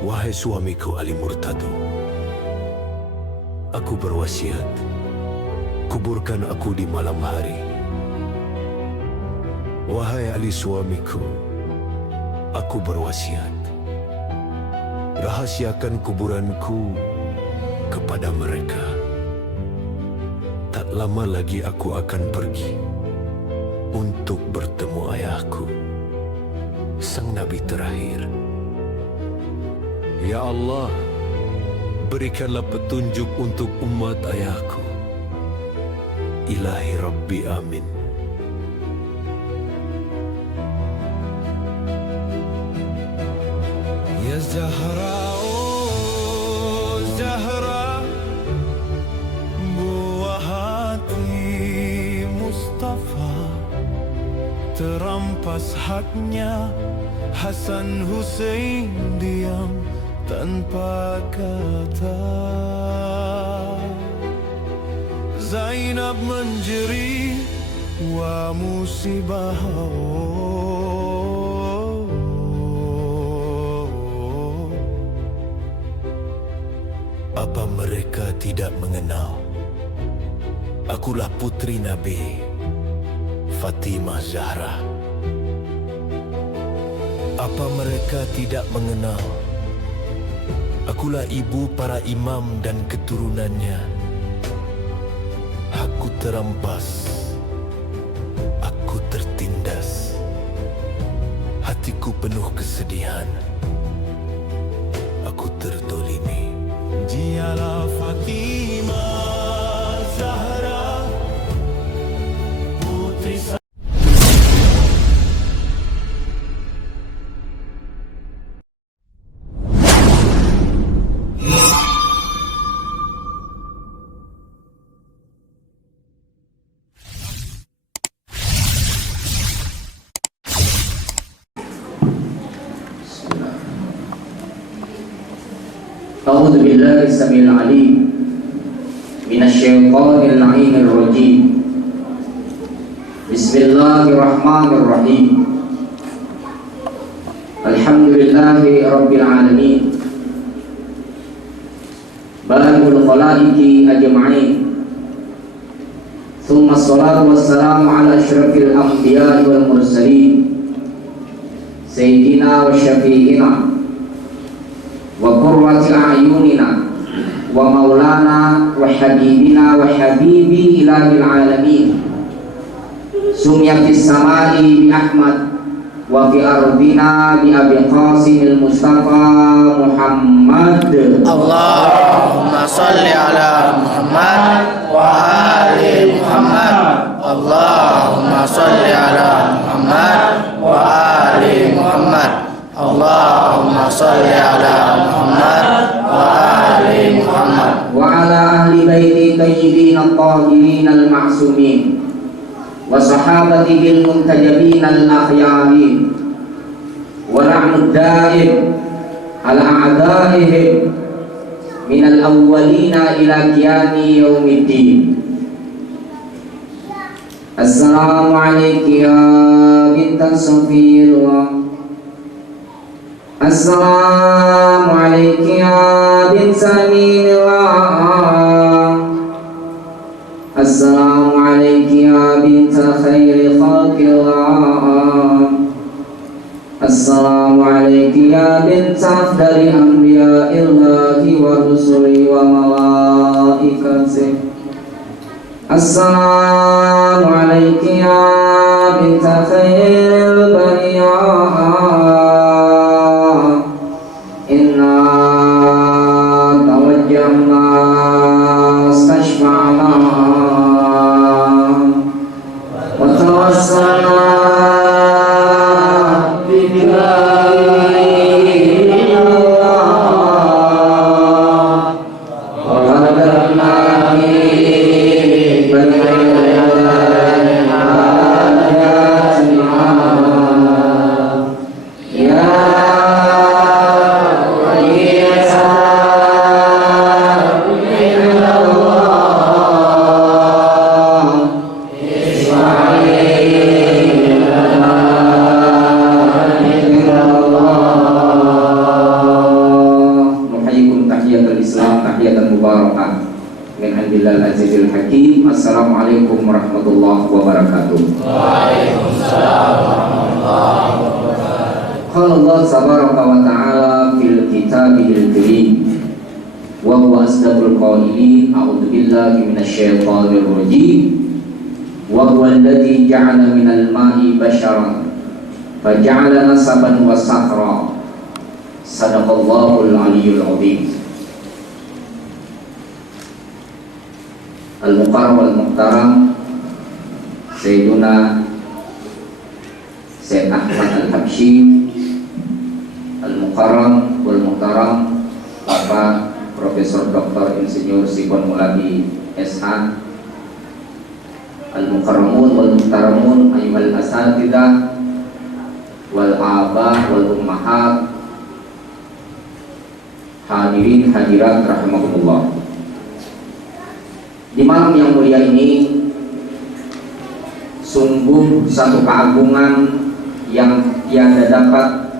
Wahai suamiku Ali Murtado, aku berwasiat, kuburkan aku di malam hari. Wahai Ali suamiku, aku berwasiat, rahasiakan kuburanku kepada mereka. Tak lama lagi aku akan pergi untuk bertemu ayahku, sang Nabi terakhir. Ya Allah, berikanlah petunjuk untuk umat ayahku. Ilahi Rabbi, amin. Ya Zahra, oh Zahra, buah hati Mustafa, terampas haknya Hasan Hussein diam tanpa kata. Zainab menjerit, wa musibah. Apa mereka tidak mengenal? Akulah putri Nabi Fatimah Zahra. Apa mereka tidak mengenal? Akulah ibu para imam dan keturunannya. Aku terampas, aku tertindas, hatiku penuh kesedihan, aku tertolimi. Dialah Fatimah Zahra, putri A'udzu billahi samil alim minasyaitonir la'inir rajim. Bismillahirrahmanirrahim. Alhamdulillahi rabbil alamin. Baligul khalaiqi ajma'in. Tsumma sholatu wassalamu ala asyrafil anbiya'i wal mursalin. Sayyidina wa syafi'ina wa qurrati a'yunina wa maulana wa habibina wa habibi ilahil alamin. Sumya fis samai bi Ahmad wa fi ardina bi Abi Qasimil Mustafa Muhammad. Allahumma salli ala Muhammad wa ali Muhammad. Allahumma salli ala Muhammad wa ali Muhammad. Allahumma salli ala Muhammad wa ali Muhammad wa ala ahli baiti tayyibin at-tahirin al-ma'sumin wa sahabatihi al-muntajabin al-akhyarin wa la'nud da'im ala a'daihim min al-awwalina ila qiyami yaumiddin. Assalamu alayki ya bintan Safiyullah. Assalamu alayki ya bint Samillah. Assalamu alayki ya bint khairi khalqillah. Assalamu alayki ya bint afdali anbiya'illahi wa rusuli wa malaikatih. Assalamu alayki ya bint khairil bariyah. billahil azizil hakim. Assalamualaikum warahmatullahi wabarakatuh. Waalaikumsalam warahmatullahi wabarakatuh. Qala Allah tabaraka wa ta'ala fil kitabihil karim wa huwa asdaqul qailin. A'udzu billahi minasyaitonir rajim. Wa huwa alladzi ja'ala minal ma'i basharan faja'ala nasaban wa sahra. Sadaqallahul aliyyul azim. Al-Mukarram wal-Muhtaram Sayyiduna Syekh Ahmad Al-Habsyi, Al-Mukarram wal-Muhtaram Bapak Profesor Dr. Insinyur Sikon Muladi SH, Al-Mukarramun wal-Muhtaramun ayyuhal asatidzah wal-abah wal-ummahat, hadirin hadirat rahimakumullah. Di malam yang mulia ini sungguh satu keagungan yang tiada dapat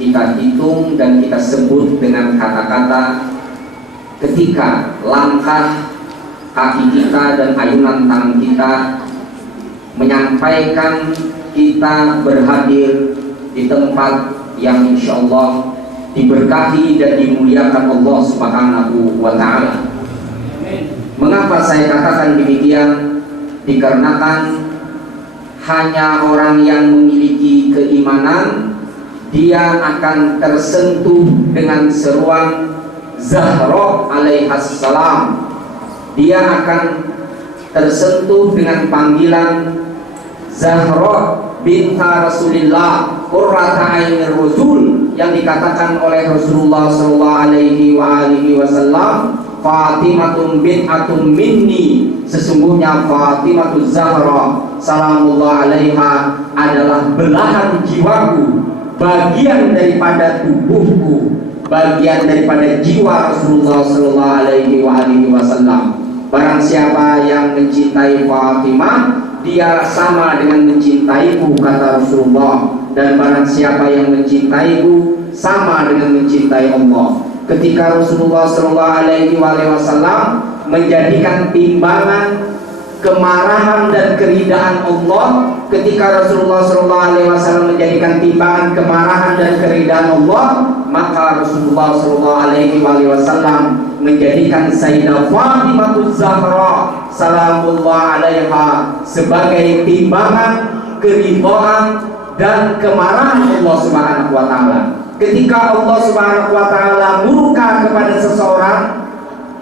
kita hitung dan kita sebut dengan kata-kata ketika langkah kaki kita dan ayunan tangan kita menyampaikan kita berhadir di tempat yang insya Allah diberkahi dan dimuliakan Allah Subhanahu wa ta'ala. Mengapa saya katakan demikian? Dikarenakan hanya orang yang memiliki keimanan dia akan tersentuh dengan seruan Zahra alaihassalam. Dia akan tersentuh dengan panggilan Zahra binta Rasulillah qurrata ainir rasul yang dikatakan oleh Rasulullah sallallahu alaihi wasallam, Fatimatun bid'atun minni, sesungguhnya Fatimatu Zahra salamullah alaiha adalah belahan jiwaku, bagian daripada tubuhku, bagian daripada jiwa Rasulullah sallallahu alaihi wasallam. Barang siapa yang mencintai Fatimah, dia sama dengan mencintaiku, kata Rasulullah. Dan barang siapa yang mencintaiku, sama dengan mencintai Allah. Ketika Rasulullah SAW menjadikan timbangan kemarahan dan keridaan Allah, ketika Rasulullah SAW menjadikan timbangan kemarahan dan keridaan Allah, maka Rasulullah SAW menjadikan Sayyidah Fatimah Zahra salamullah alaiha sebagai timbangan keridhaan dan kemarahan Allah Subhanahu wa ta'ala. Ketika Allah Subhanahu wa ta'ala murka kepada seseorang,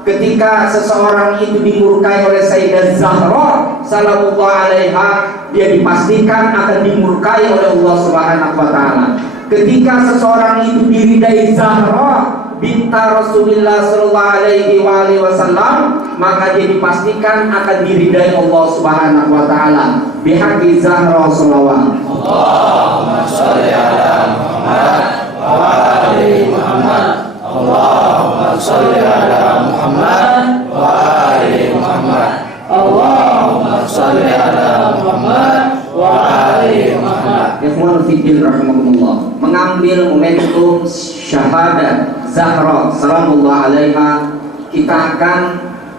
ketika seseorang itu dimurkai oleh Sayyidah Zahra salamullah alaiha, dia dipastikan akan dimurkai oleh Allah Subhanahu wa ta'ala. Ketika seseorang itu diridai Zahra binta Rasulullah sallallahu alaihi wasallam, maka dia dipastikan akan diridai Allah Subhanahu wa ta'ala. Bihaqqi Zahra sallallahu. Allahumma shalli ala Muhammad wa ali Muhammad. Allahumma shalli ala Muhammad wa ali Muhammad. Allahumma shalli ala Muhammad wa ali Muhammad. Ikhwan fillah rahimakumullah, mengambil momentum syahadat Zahra salamullah alaiha, kita akan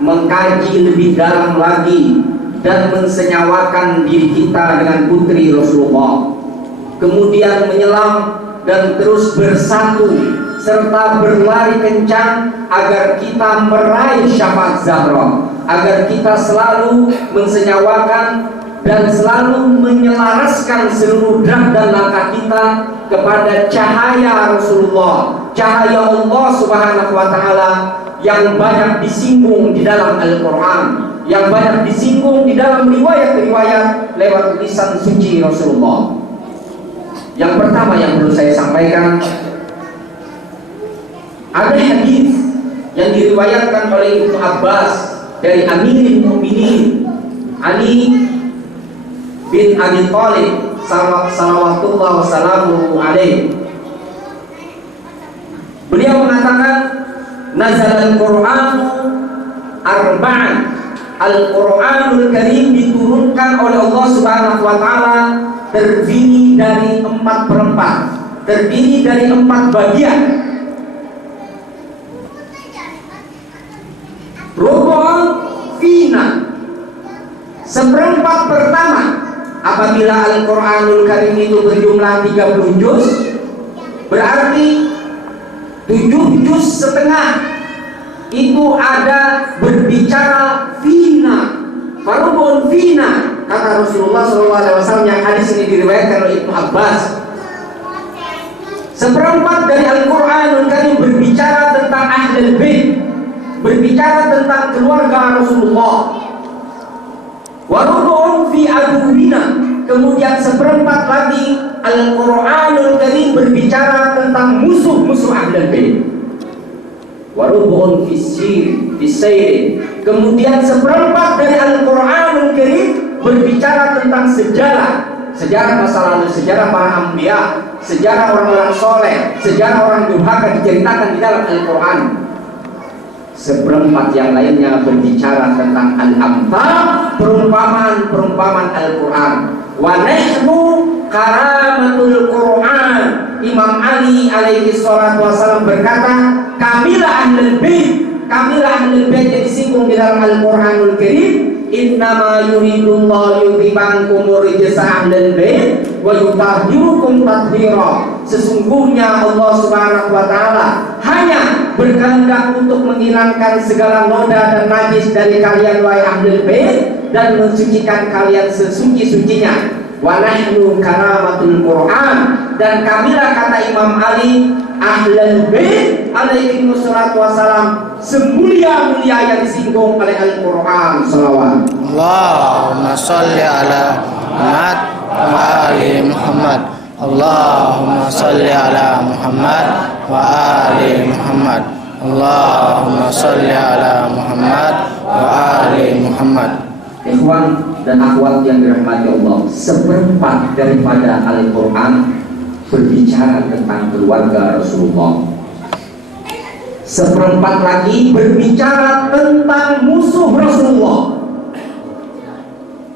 mengkaji lebih dalam lagi dan mensenyawakan diri kita dengan putri Rasulullah, kemudian menyelam dan terus bersatu serta berlari kencang agar kita meraih syafaat Zahra, agar kita selalu mensenyawakan dan selalu menyelaraskan seluruh gerak dan langkah kita kepada cahaya Rasulullah, cahaya Allah Subhanahu wa ta'ala yang banyak disinggung di dalam Al-Quran, yang banyak disinggung di dalam riwayat-riwayat lewat lisan suci Rasulullah. Yang pertama yang perlu saya sampaikan, ada hadis yang diriwayatkan oleh Ibnu Abbas dari Amirul Mukminin Ali bin Abi Thalib salawatullah wassalamu alaihi. Beliau mengatakan, nazal al-Qur'an arba'an, Al-Quranul Karim diturunkan oleh Allah Subhanahu wa ta'ala terdiri dari 4/4, terdiri dari 4 bagian. Rubul Seperempat pertama, apabila Al-Quranul Karim itu berjumlah 30 juz, berarti 7 juz setengah itu ada berbicara fina, farubun fina, kata Rasulullah SAW yang hadis ini diriwayatkan oleh Ibnu Abbas. Seperempat dari Al-Quranul Karim berbicara tentang Ahlul Bait, berbicara tentang keluarga Rasulullah. Warubun fi aduwina, kemudian seperempat lagi Al-Quranul Karim berbicara tentang musuh-musuh Ahlul Bait. Warubun fi sir, kemudian seperempat dari Al-Quranul Karim berbicara tentang sejarah masa lalu, sejarah para anbiya, sejarah orang-orang soleh, sejarah orang durhaka diceritakan di dalam Al-Quran. Seperempat yang lainnya berbicara tentang al-amthal, perumpamaan Al-Quran. Wa nahnu karamatul Quran. Imam Ali alaihi salatu wasallam berkata, kamilah ahlul bait yang disinggung di dalam Al-Quranul Karim. Innama yuridullahu yudhibankum rijsa ahlul bait wa yutahhirukum tathira. Sesungguhnya Allah Subhanahu wa taala hanya berkehendak untuk menghilangkan segala noda dan najis dari kalian wahai ahlul bait dan mensucikan kalian sesuci-sucinya. Wa nahnu karamatul Quran, dan kamilah, kata Imam Ali, ahlul bait alaihi wassalatu wassalam, semulia-mulia yang disinggung oleh Al-Quran. Salawat. Allahumma salli ala Muhammad wa ali Muhammad. Allahumma salli ala Muhammad wa ali Muhammad. Allahumma salli ala Muhammad wa ali Muhammad. Ikhwan dan akhwat yang dirahmati Allah, seperempat daripada Al-Quran berbicara tentang keluarga Rasulullah. Seperempat lagi berbicara tentang musuh Rasulullah.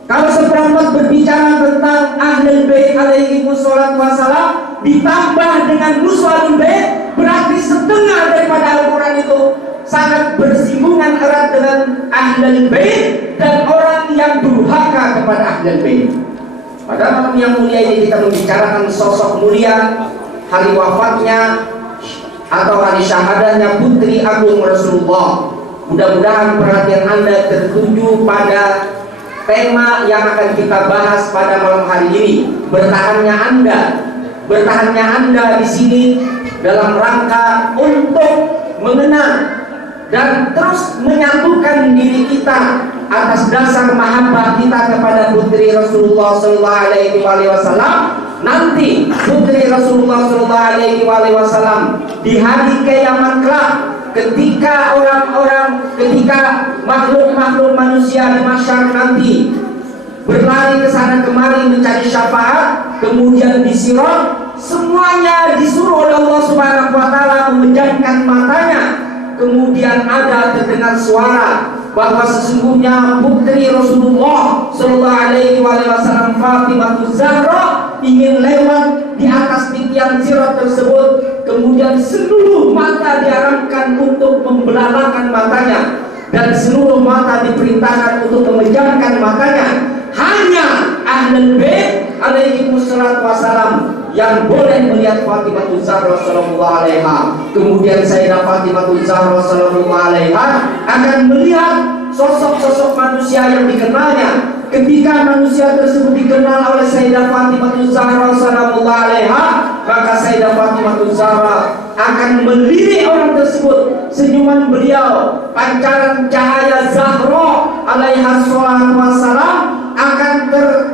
Kalau seperempat berbicara tentang Ahlul Bait alaihi wassalatu wassalam ditambah dengan musuh Ahlul Bait, berarti setengah daripada Al-Quran itu sangat bersinggungan erat dengan Ahlul Bait dan orang yang durhaka kepada Ahlul Bait. Pada malam yang mulia ini kita membicarakan sosok mulia, hari wafatnya atau hari syahadatnya putri agung Rasulullah. Mudah-mudahan perhatian Anda tertuju pada tema yang akan kita bahas pada malam hari ini. Bertahannya Anda di sini dalam rangka untuk mengenal dan terus menyatukan diri kita atas dasar mahabbah kita kepada putri Rasulullah sallallahu alaihi wasallam. Nanti putri Rasulullah sallallahu alaihi wasallam di hari kiamat kelak, ketika makhluk-makhluk manusia di mahsyar nanti berlari ke sana kemari mencari syafaat, kemudian di Sirat semuanya disuruh oleh Allah Subhanahu wa taala memejamkan matanya. Kemudian ada terdengar suara bahwa sesungguhnya putri Rasulullah sallallahu alaihi wasallam Fatimah Zahra ingin lewat di atas titian Sirat tersebut. Kemudian seluruh mata diarahkan untuk membelalakan matanya dan seluruh mata diperintahkan untuk memejamkan matanya. Hanya Ahlul Bait alaihi wassalam yang boleh melihat Fatimah Zahra sallallahu alaiha. Kemudian Sayyidah Fatimah Zahra sallallahu alaiha akan melihat sosok-sosok manusia yang dikenalnya. Ketika manusia tersebut dikenal oleh Sayyidah Fatimah Zahra sallallahu alaiha, maka Sayyidah Fatimah Zahra akan melirik orang tersebut. Senyuman beliau, pancaran cahaya Zahra alaiha salatu wassalam akan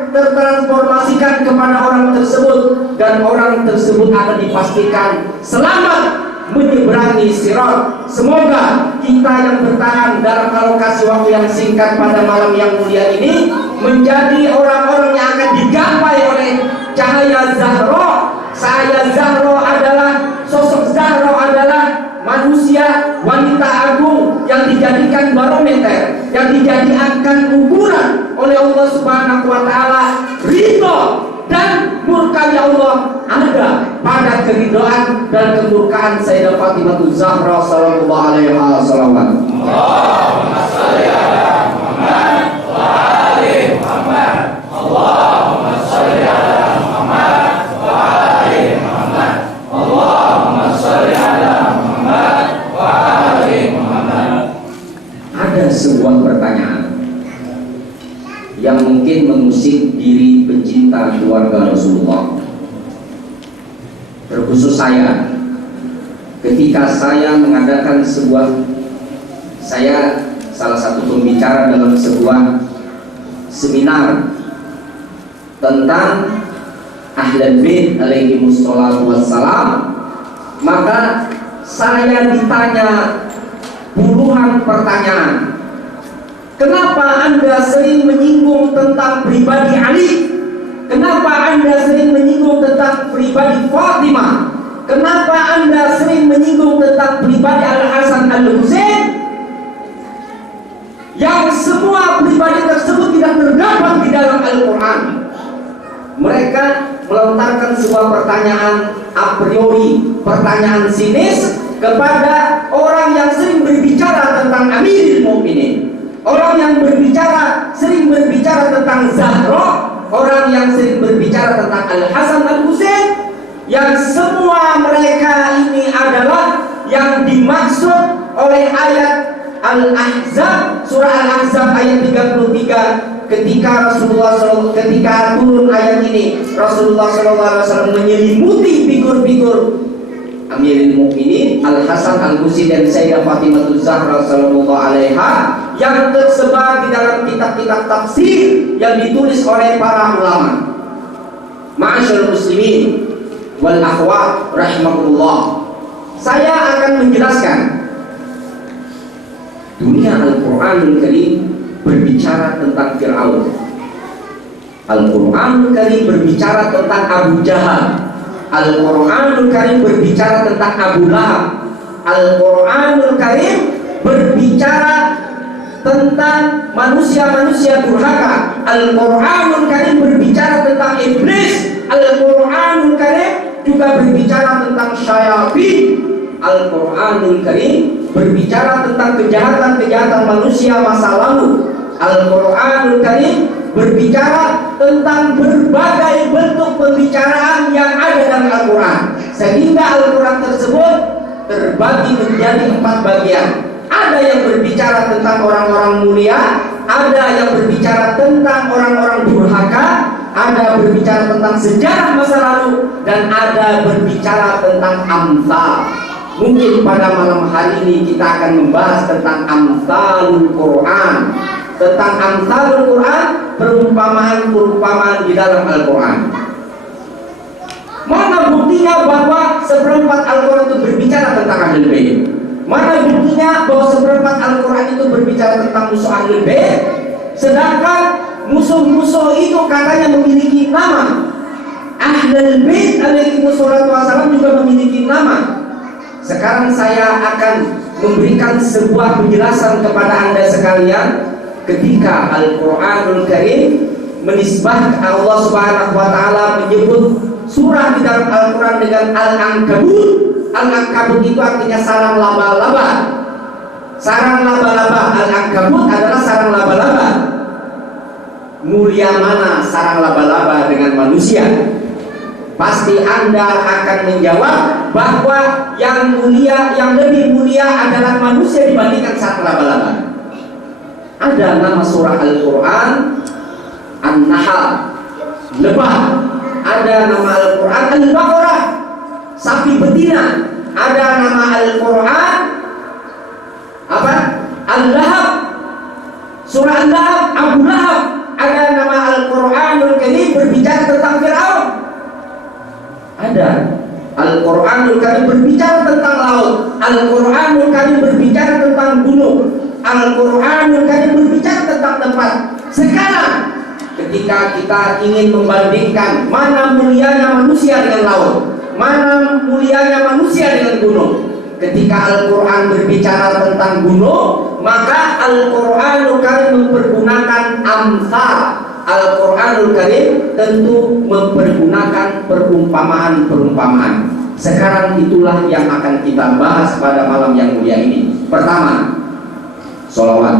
tertransformasikan kepada orang tersebut, dan orang tersebut akan dipastikan selamat menyeberangi Sirat. Semoga kita yang bertahan dalam alokasi waktu yang singkat pada malam yang mulia ini menjadi orang-orang yang akan digapai oleh cahaya Zahra. Cahaya Zahra adalah sosok Zahra adalah manusia wanita agung yang dijadikan barometer, yang dijadikan ukuran oleh Allah Subhanahu wa taala. Ridho dan murkanya Allah ada pada keridhaan dan kemurkaan Sayyidah Fatimah Zahra sallallahu alaihi wasallam. Allahumma shalli ala Muhammad wa ali Ada sebuah pertanyaan yang mungkin mengusik diri pencinta keluarga Rasulullah, terkhusus saya. Ketika saya mengadakan saya salah satu pembicara dalam sebuah seminar tentang Ahlul Bait alaihi wassalatu wassalam, maka saya ditanya puluhan pertanyaan. Kenapa Anda sering menyinggung tentang pribadi Ali? Kenapa Anda sering menyinggung tentang pribadi Fatimah? Kenapa Anda sering menyinggung tentang pribadi Al-Hasan Al-Husain? Yang semua pribadi tersebut tidak terdapat di dalam Al-Quran. Mereka melontarkan sebuah pertanyaan a priori, pertanyaan sinis kepada orang yang sering berbicara tentang Amirul Mukminin, orang yang sering berbicara tentang Zahra, orang yang sering berbicara tentang Al-Hasan Al-Husain, yang semua mereka ini adalah yang dimaksud oleh ayat Al-Ahzab, surah Al-Ahzab ayat 33. Ketika turun ayat ini, Rasulullah SAW menyelimuti figur-figur Amirul Mukminin Al-Hasan Al-Husain dan Sayyidah Fatimah Zahra sallallahu alaiha yang tersebar di dalam kitab-kitab tafsir yang ditulis oleh para ulama. Ma'asyiral muslimin wal akhwat rahimakumullah. Saya akan menjelaskan dunia Al-Qur'anul Karim berbicara tentang Fir'aun. Al-Qur'anul Karim berbicara tentang Abu Jahal. Al-Qur'anul Karim berbicara tentang Abu Lahab. Al-Qur'anul Karim berbicara tentang manusia-manusia durhaka. Al-Qur'anul Karim berbicara tentang iblis. Al-Qur'anul Karim juga berbicara tentang syayatin. Al-Qur'anul Karim berbicara tentang kejahatan-kejahatan manusia masa lalu. Al-Qur'anul Karim berbicara tentang berbagai bentuk pembicaraan yang ada dalam Al-Quran, sehingga Al-Quran tersebut terbagi menjadi 4 bagian. Ada yang berbicara tentang orang-orang mulia, ada yang berbicara tentang orang-orang durhaka, ada berbicara tentang sejarah masa lalu, dan ada berbicara tentang amsal. Mungkin pada malam hari ini kita akan membahas tentang amsalul Quran, tentang amsalul Quran, perumpamaan-perumpamaan di dalam Al-Quran. Mana buktinya bahwa seperempat Al-Quran itu berbicara tentang Ahlul Bait? Mana buktinya bahwa seperempat Al-Quran itu berbicara tentang musuh Ahlul Bait? Sedangkan musuh-musuh itu katanya memiliki nama. Ahlul Bait alaihi wassalam juga memiliki nama. Sekarang saya akan memberikan sebuah penjelasan kepada Anda sekalian. Ketika Al-Quranul Karim menisbahkan, Allah Subhanahu wa Ta'ala menyebut surah di dalam Al-Quran dengan Al-Ankabut. Al-Ankabut itu artinya sarang laba-laba. Sarang laba-laba. Al-Ankabut adalah sarang laba-laba. Mulia mana sarang laba-laba dengan manusia? Pasti Anda akan menjawab bahwa yang mulia, yang lebih mulia adalah manusia dibandingkan sarang laba-laba. Ada nama surah Al-Quran An-Nahl, lebah. Ada nama Al-Quran Al-Baqarah, sapi betina. Ada nama Al-Quran apa? Al-Lahab, surah Al-Lahab, Abu Lahab. Ada nama Al-Quranul Karim berbicara tentang Fir'aun. Ada Al-Quranul Karim berbicara tentang laut. Al-Quranul Karim berbicara tentang gunung. Al-Quranul Karim berbicara tentang tempat. Sekarang ketika kita ingin membandingkan mana mulianya manusia dengan laut, mana mulianya manusia dengan gunung, ketika Al-Quran berbicara tentang gunung, maka Al-Quranul Karim mempergunakan amsal. Al-Quranul Karim tentu mempergunakan perumpamaan-perumpamaan. Sekarang itulah yang akan kita bahas pada malam yang mulia ini. Pertama, sholawat.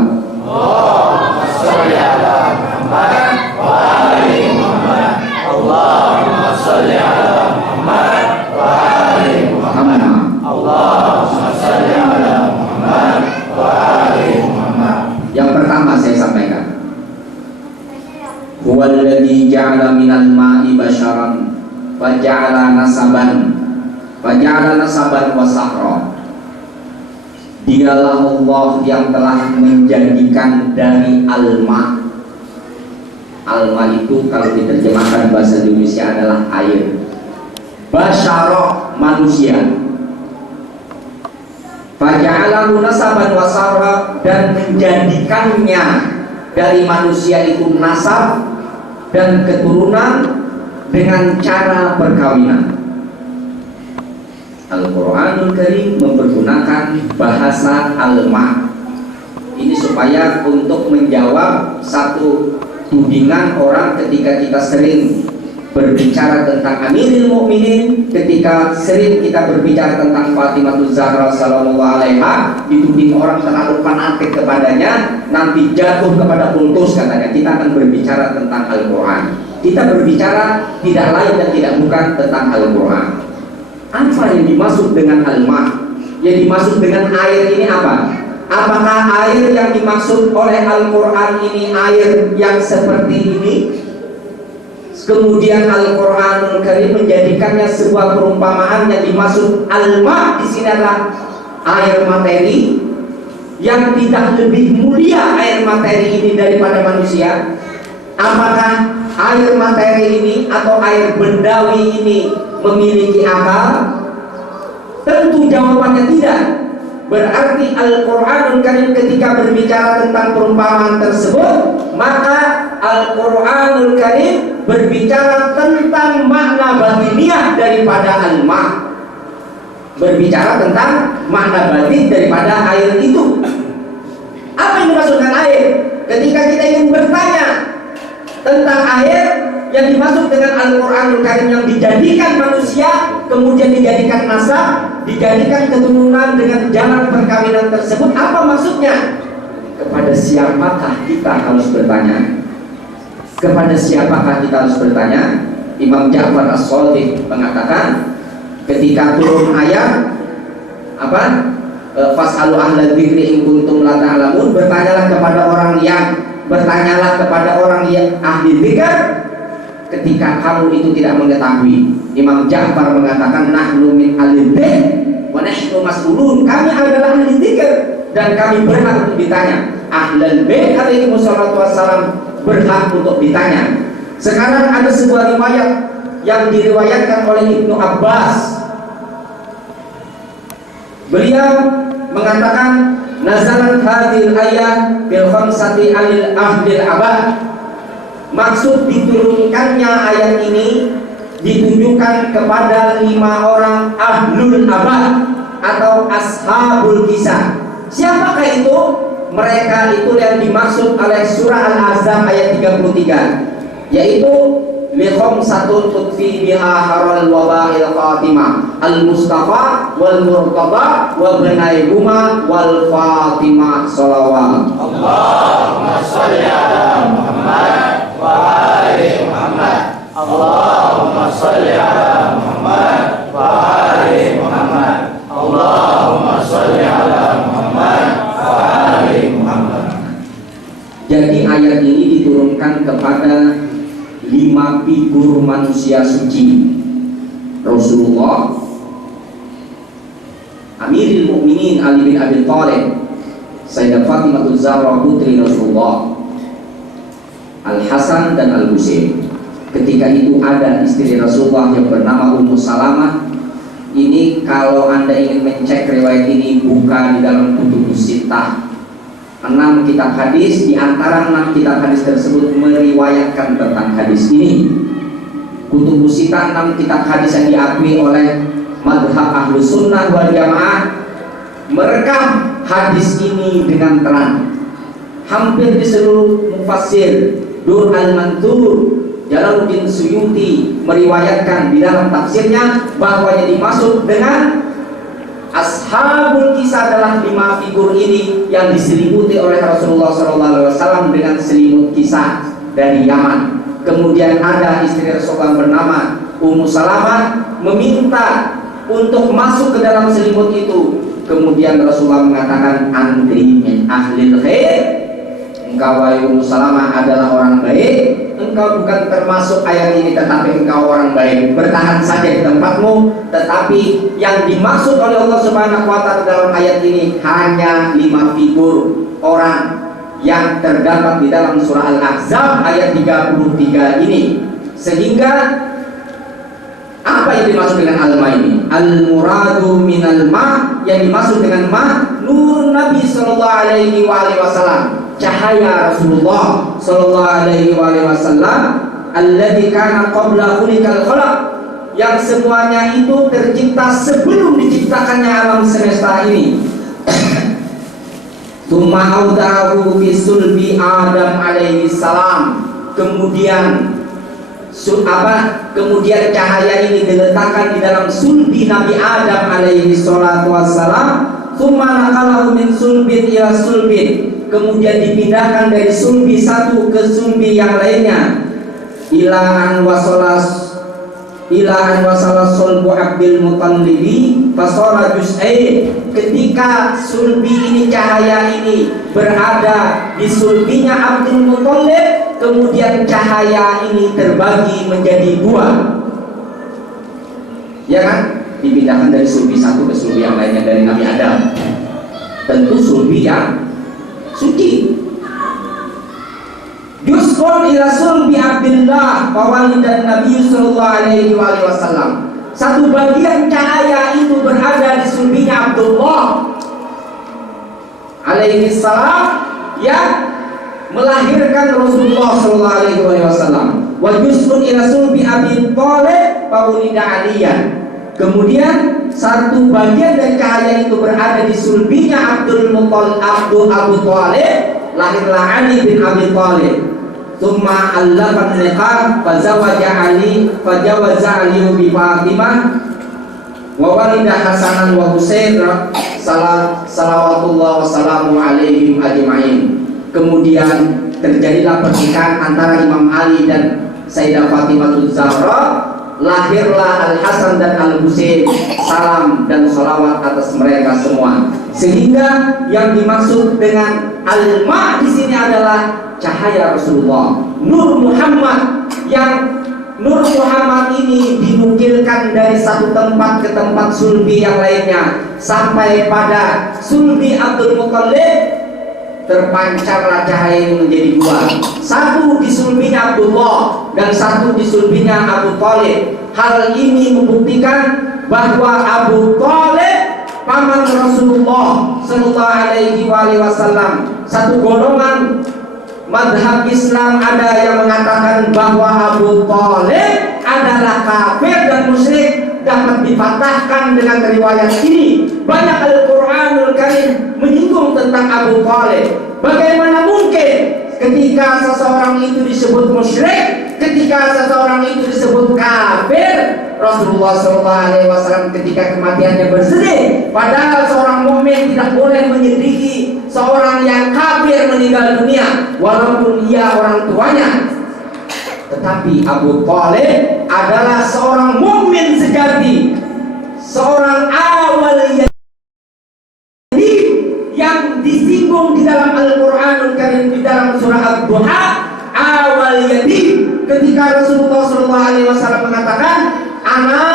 Allahumma salli ala Muhammad wa ali Muhammad. Allahumma salli ala Muhammad wa ali Muhammad. Yang pertama saya sampaikan, huwallazi ja'ala minal ma'i basyaran faja'ala nasaban wa sahra. Dialah Allah yang telah menjadikan dari alma. Alma itu kalau diterjemahkan bahasa Indonesia adalah air. Basyara manusia. Faja'alahu nasaban wa sahra, dan menjadikannya dari manusia itu nasab dan keturunan dengan cara perkawinan. Al-Quranul Karim mempergunakan bahasa alma ini supaya untuk menjawab satu tudingan orang ketika kita sering berbicara tentang Amirul Mukminin, ketika sering kita berbicara tentang Fatimah Zahra sallallahu alaiha, dituding orang terlalu fanatik kepadanya, nanti jatuh kepada kultus katanya. Kita akan berbicara tentang Al-Quran. Kita berbicara tidak lain dan tidak bukan tentang Al-Quran. Apa yang dimaksud dengan alma? Yang dimaksud dengan air ini apa? Apakah air yang dimaksud oleh Al-Quran ini air yang seperti ini? Kemudian Al-Quranul Karim menjadikannya sebuah perumpamaan yang dimaksud alma di sini adalah air materi, yang tidak lebih mulia air materi ini daripada manusia. Apakah air materi ini atau air bendawi ini memiliki akal? Tentu jawabannya tidak. Berarti Al-Quranul Karim ketika berbicara tentang perumpamaan tersebut, maka Al-Quranul Karim berbicara tentang makna batiniah daripada alma, berbicara tentang makna batin daripada air itu. Apa yang dimaksudkan air? Ketika kita ingin bertanya tentang air, yang dimaksud dengan Al-Quranul Karim yang dijadikan manusia, kemudian dijadikan nasab, dijadikan keturunan dengan jalan perkawinan tersebut, apa maksudnya? Kepada siapakah kita harus bertanya? Kepada siapakah kita harus bertanya? Imam Ja'far As-Shadiq mengatakan ketika turun ayat apa? Fas'alu ahla dzikri in kuntum la ta'lamun, bertanyalah kepada orang yang ahli dzikir ketika kamu itu tidak mengetahui. Imam Ja'far mengatakan nahnu min ahli dzikr wa nahnu mas'ulun, kami adalah ahli dzikir dan kami berhak untuk ditanya. Ahlul bait alaihi wassalatu wassalam berhak untuk ditanya. Sekarang ada sebuah riwayat yang diriwayatkan oleh Ibnu Abbas. Beliau mengatakan nazalat hadhil ayat bil khamsati alil ahlil abad. Maksud diturunkannya ayat ini ditujukan kepada 5 orang ahlul abad atau ashabul kisah. Siapakah itu? Mereka itu yang dimaksud oleh surah Al-Ahzab ayat 33, yaitu li khamsatun tutfi biha haral waba'il Fatimah al-Mustafa wal Murtada wa banaihuma wal Fatimah salawat. Allahumma salli ala Muhammad wa ali Muhammad. Allahumma salli ala Muhammad wa ali Muhammad. Allahumma salli ala Muhammad wa ali Muhammad. Jadi ayat ini diturunkan kepada 5 figur manusia suci: Rasulullah, Amirul Mukminin Ali bin Abi Thalib, Sayyidah Fatimah Zahra putri Rasulullah, Al-Hasan dan Al-Husain. Ketika itu ada istri Rasulullah yang bernama Ummu Salamah. Ini kalau Anda ingin mencek riwayat ini, buka di dalam Kutubus Sittah. 6 kitab hadis, di antara 6 kitab hadis tersebut meriwayatkan tentang hadis ini. Kutubus Sittah 6 kitab hadis yang diakui oleh madhab Ahlus Sunnah wal Jamaah merekam hadis ini dengan terang. Hampir di seluruh mufassir, Dur al-Manthur, Jalaluddin Suyuti meriwayatkan di dalam tafsirnya bahwa yang dimaksud dengan ashabul kisah adalah 5 figur ini yang diselimuti oleh Rasulullah SAW dengan selimut kisah. dari Yaman. Kemudian ada istri Rasulullah bernama Ummu Salamah meminta untuk masuk ke dalam selimut itu. Kemudian Rasulullah mengatakan, anti min ahlil khair, engkau wahai Ummu Salamah adalah orang baik. Engkau bukan termasuk ayat ini, tetapi engkau orang baik. Bertahan saja di tempatmu. Tetapi yang dimaksud oleh Allah Subhanahu wa Ta'ala dalam ayat ini hanya 5 figur orang yang terdapat di dalam surah Al-Ahzab ayat 33 ini. Sehingga apa yang dimaksud dengan al-ma ini? Al-muradu minal ma, yang dimaksud dengan ma, nur Nabi sallallahu alaihi wasallam, cahaya Rasulullah sallallahu alaihi wasallam, alladzi kana qabla khuliqal khalaq, yang semuanya itu tercipta sebelum diciptakannya alam semesta ini. Tsumma audahu fi sulbi Adam alaihi salam, kemudian kemudian cahaya ini diletakkan di dalam sulbi Nabi Adam alaihi salatu wassalam. Tsumma naqalahu min sulbin ila sulbin, kemudian dipindahkan dari sulbi satu ke sulbi yang lainnya. Ila an wasala sulbu Abdul Muttalibi fasara juz'ain, ketika sulbi ini, cahaya ini berada di sulbinya Abdul Muttalib, kemudian cahaya ini terbagi menjadi 2, ya kan? Dipindahkan dari sulbi satu ke sulbi yang lainnya dari Nabi Adam, tentu sulbi yang suci. Yusqal ila sulbi Abdullah walidan Nabi sallallahu alaihi wasallam, satu bagian cahaya itu berada di sulbinya Abdullah alaihi salam yang melahirkan Rasulullah sallallahu alaihi wasallam. Wa yusqal ila sulbi Abi Thalib walida Aliyan, kemudian satu bagian dari cahaya itu berada di sulbinya Abdul Muttalib, Abu Thalib, lahirlah Ali bin Abi Thalib. Tsumma allafat nikah fazawaja Ali fajawaza Ali bi Fatimah wa walida Hasanan wa Husain salawatullah wassalamu alaihim ajma'in. Kemudian terjadilah pernikahan antara Imam Ali dan Sayyidah Fatimah Zahra, lahirlah Al-Hasan dan Al-Husain, salam dan sholawat atas mereka semua. Sehingga yang dimaksud dengan al-ma di sini adalah cahaya Rasulullah, Nur Muhammad, yang Nur Muhammad ini dinukilkan dari satu tempat ke tempat sulbi yang lainnya sampai pada sulbi Abdul Muttalib. Terpancarlah cahaya ini menjadi 2, satu di sulbinya Abdullah dan satu di sulbinya Abu Thalib. Hal ini membuktikan bahwa Abu Thalib paman Rasulullah sallallahu alaihi wasallam. Satu golongan madhab Islam ada yang mengatakan bahwa Abu Thalib adalah kafir dan musyrik, dapat dipatahkan dengan riwayat ini. Banyak Al-Quranul Karim menyinggung tentang Abu Thalib. Bagaimana mungkin ketika seseorang itu disebut musyrik, ketika seseorang itu disebut kafir, Rasulullah SAW ketika kematiannya bersedih, padahal seorang mukmin tidak boleh menyedihkan seorang yang kafir meninggal dunia walaupun ia orang tuanya. Tetapi Abu Thalib adalah seorang mukmin sejati, seorang awal yang disinggung di dalam Al-Quranul Karim di dalam surah Ad-Duha, awal yatim, ketika Rasulullah SAW mengatakan ana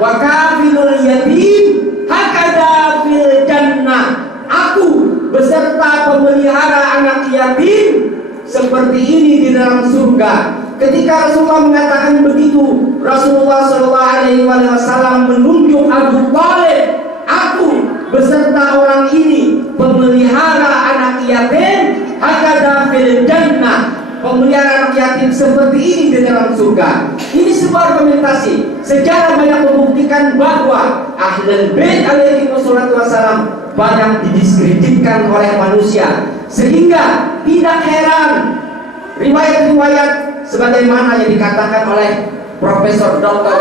wa kafilul yatim hakada fil jannah, aku beserta pemelihara anak yatim seperti ini di dalam surga. Ketika Rasulullah mengatakan begitu, Rasulullah SAW menunjuk Abu Thalib, aku beserta orang ini pemelihara anak yatim hakada fil jannah, pemelihara anak yatim seperti ini di dalam surga. Ini sebuah argumentasi. Sejarah banyak membuktikan bahwa Ahlul Bait alaihi wassalam banyak didiskreditkan oleh manusia, sehingga tidak heran riwayat-riwayat sebagaimana yang dikatakan oleh Profesor Dr.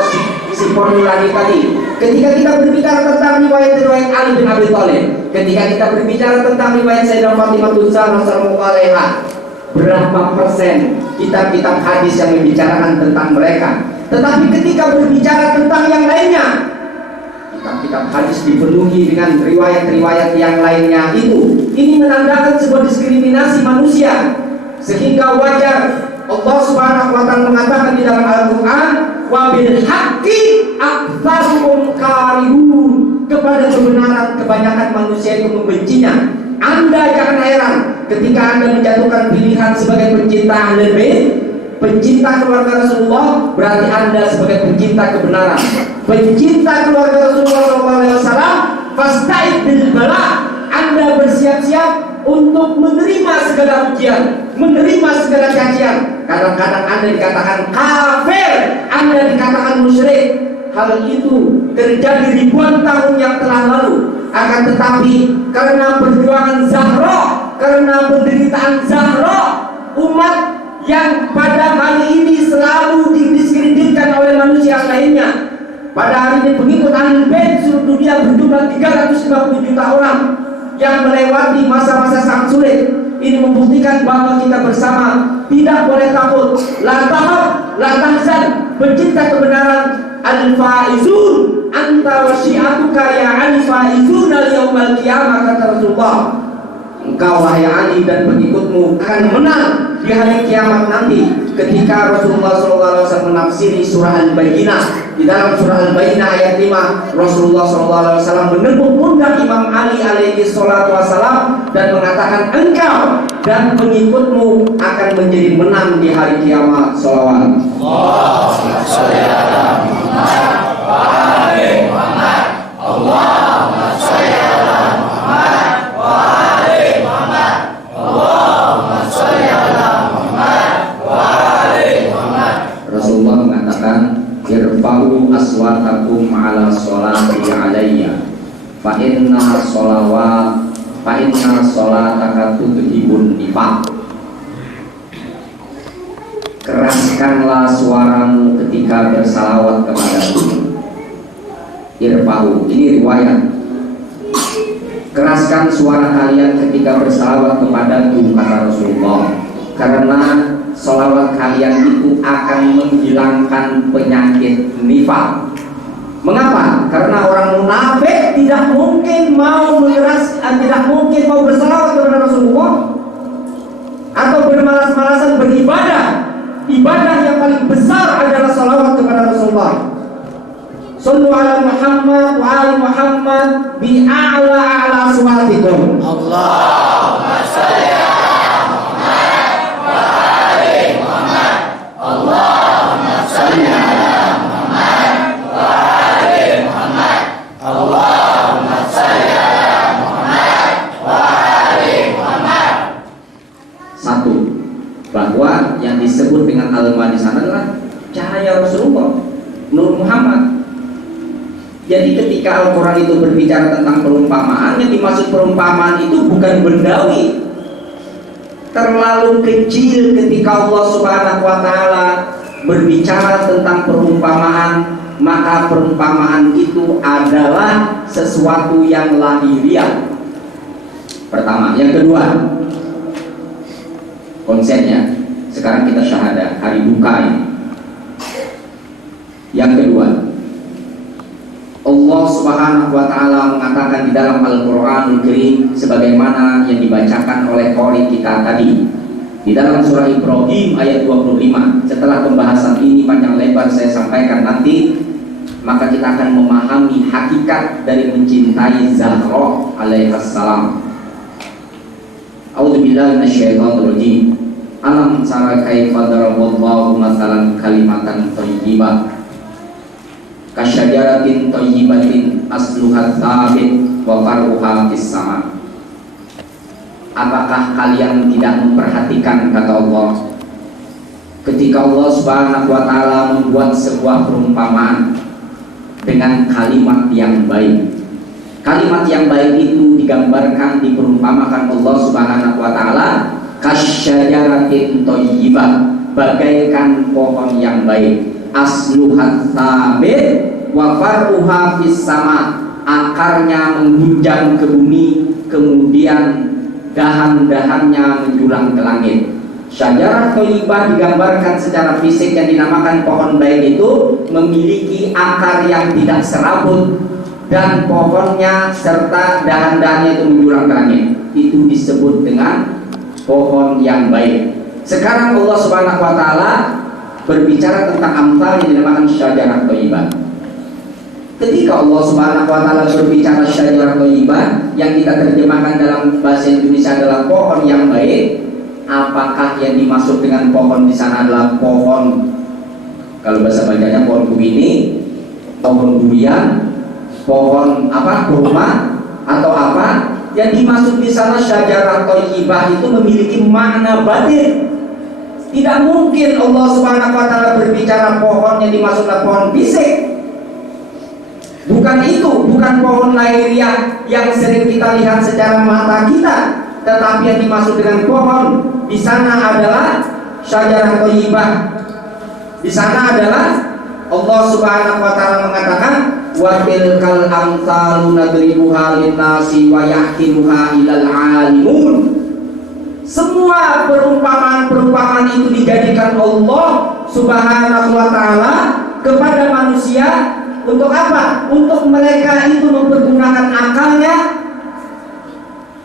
Siponulani tadi. Ketika kita berbicara tentang riwayat-riwayat Ali bin Abi Thalib, ketika kita berbicara tentang riwayat Sayyidah Fatimah Zahra sallallahu alaiha, berapa persen kitab-kitab hadis yang membicarakan tentang mereka. Tetapi ketika berbicara tentang yang lainnya, kitab-kitab hadis dipenuhi dengan riwayat-riwayat yang lainnya itu. Ini menandakan sebuah diskriminasi manusia, sehingga wajar Allah Subhanahu wa taala mengatakan di dalam Al-Qur'an, wa bil haqqi aktsaruhum karihun. Kepada kebenaran kebanyakan manusia itu membencinya. Anda jangan heran ketika Anda menjatuhkan pilihan sebagai pencinta Ahlul Bait, pencinta keluarga Rasulullah, berarti Anda sebagai pencinta kebenaran, pencinta keluarga Rasulullah SAW. Fasta'id bil bala, Anda bersiap-siap untuk menerima segala ujian, menerima segala cacian. Kadang-kadang Anda dikatakan kafir, Anda dikatakan musyrik. Hal itu terjadi ribuan tahun yang telah lalu. Akan tetapi karena perjuangan Zahra, karena penderitaan Zahra, umat yang pada hari ini selalu didiskreditkan oleh manusia lainnya, pada hari ini pengikut Ahlul Bait seluruh dunia berjumlah 350 juta orang yang melewati masa-masa sangat sulit. Ini membuktikan bahwa kita bersama tidak boleh takut. La tahab, la tahzan. Pencinta kebenaran, al-faizun anta wa syi'atuka ya al-faizun al-yawmal qiyamah, kata Rasulullah. Engkau wahai Ali dan pengikutmu akan menang di hari kiamat nanti. Ketika Rasulullah SAW menafsiri surah Al-Bayyinah, di dalam surah Al-Bayyinah ayat 5, Rasulullah SAW menepuk pundak Imam Ali alaihi salatu wassalam dan mengatakan, engkau dan pengikutmu akan menjadi menang di hari kiamat. Shalawat. Allahumma shalli ala Muhammad wa ali Muhammad. Allahumma shalli ala Muhammad wa ali Muhammad. Allahumma shalli ala Muhammad wa ali Muhammad. Rasulullah mengatakan, irfa'u aswatakum ala sholati alayya fa inna sholataka tudhibun nifaq. Keraskanlah suaramu ketika bersalawat kepadaku. Irfa'u, ini riwayat. Keraskan suara kalian ketika bersalawat kepadaku, kata Rasulullah, karena sholawat kalian itu akan menghilangkan penyakit nifaq. Mengapa? Karena orang munafik tidak mungkin mau bersalawat kepada Rasulullah atau bermalas-malasan beribadah. Ibadah yang paling besar adalah sholawat kepada Rasulullah. Sallu ala Muhammad wa ali Muhammad bi a'la suwatikum. Allahumma shalli ala Muhammad wa ali Muhammad. Allahumma shalli ala Muhammad wa ali Muhammad. Allahumma shalli ala Muhammad wa ali Muhammad. Satu, bahwa yang disebut dengan al-Mahdi sana adalah cahaya Rasulullah, Nur Muhammad. Jadi ketika Al-Quran itu berbicara tentang perumpamaan, yang dimaksud perumpamaan itu bukan bendawi terlalu kecil. Ketika Allah Subhanahu wa ta'ala berbicara tentang perumpamaan, maka perumpamaan itu adalah sesuatu yang lahiriah. Pertama. Yang kedua, konsennya sekarang kita syahadah hari duka ini. Yang kedua, Allah Subhanahu wa ta'ala mengatakan di dalam Al-Quranul Karim sebagaimana yang dibacakan oleh qori kita tadi di dalam surah Ibrahim ayat 25. Setelah pembahasan ini panjang lebar saya sampaikan nanti, maka kita akan memahami hakikat dari mencintai Zahra alaihassalam. A'udzubillahi minasyaitonir rajim. Alam tara kaifa daraballahu mathalan kalimatan thayyibah kasyajaratin thayyibatin asluha tsabit wa far'uha fis sama. Apakah kalian tidak memperhatikan, kata Allah, ketika Allah Subhanahu wa ta'ala membuat sebuah perumpamaan dengan kalimat yang baik. Kalimat yang baik itu digambarkan, diperumpamakan Allah Subhanahu wa ta'ala kasyajaratin thayyibah, bagaikan pohon yang baik, asluhat tsabit wa far'uha fis sama, akarnya menghunjam ke bumi, kemudian dahan-dahannya menjulang ke langit. Syajarah thayyibah digambarkan secara fisik yang dinamakan pohon baik itu memiliki akar yang tidak serabut dan pohonnya serta dahan-dahannya itu menjulang ke langit. Itu disebut dengan pohon yang baik. Sekarang Allah Subhanahu wa taala berbicara tentang amsal yang dinamakan syajarah thayyibah. Ketika Allah Subhanahu wa taala berbicara syajarah thayyibah yang kita terjemahkan dalam bahasa Indonesia adalah pohon yang baik, apakah yang dimaksud dengan pohon di sana adalah pohon, kalau bahasa bacanya pohon kubini, pohon durian, pohon apa, kurma, atau apa? Yang dimaksud di sana syajarah thayyibah itu memiliki makna batin. Tidak mungkin Allah Subhanahu wa taala berbicara pohon yang dimaksudlah pohon fisik. Bukan itu, bukan pohon lahiriah yang sering kita lihat secara mata kita, tetapi yang dimaksud dengan pohon di sana adalah syajarah thayyibah. Di sana adalah Allah Subhanahu wa taala mengatakan wa tilkal amsalu nadribuha linnasi wa yahkimuha ilal alimun. Semua perumpamaan itu dijadikan Allah Subhanahu wa taala kepada manusia untuk apa? Untuk mereka itu mempergunakan akalnya,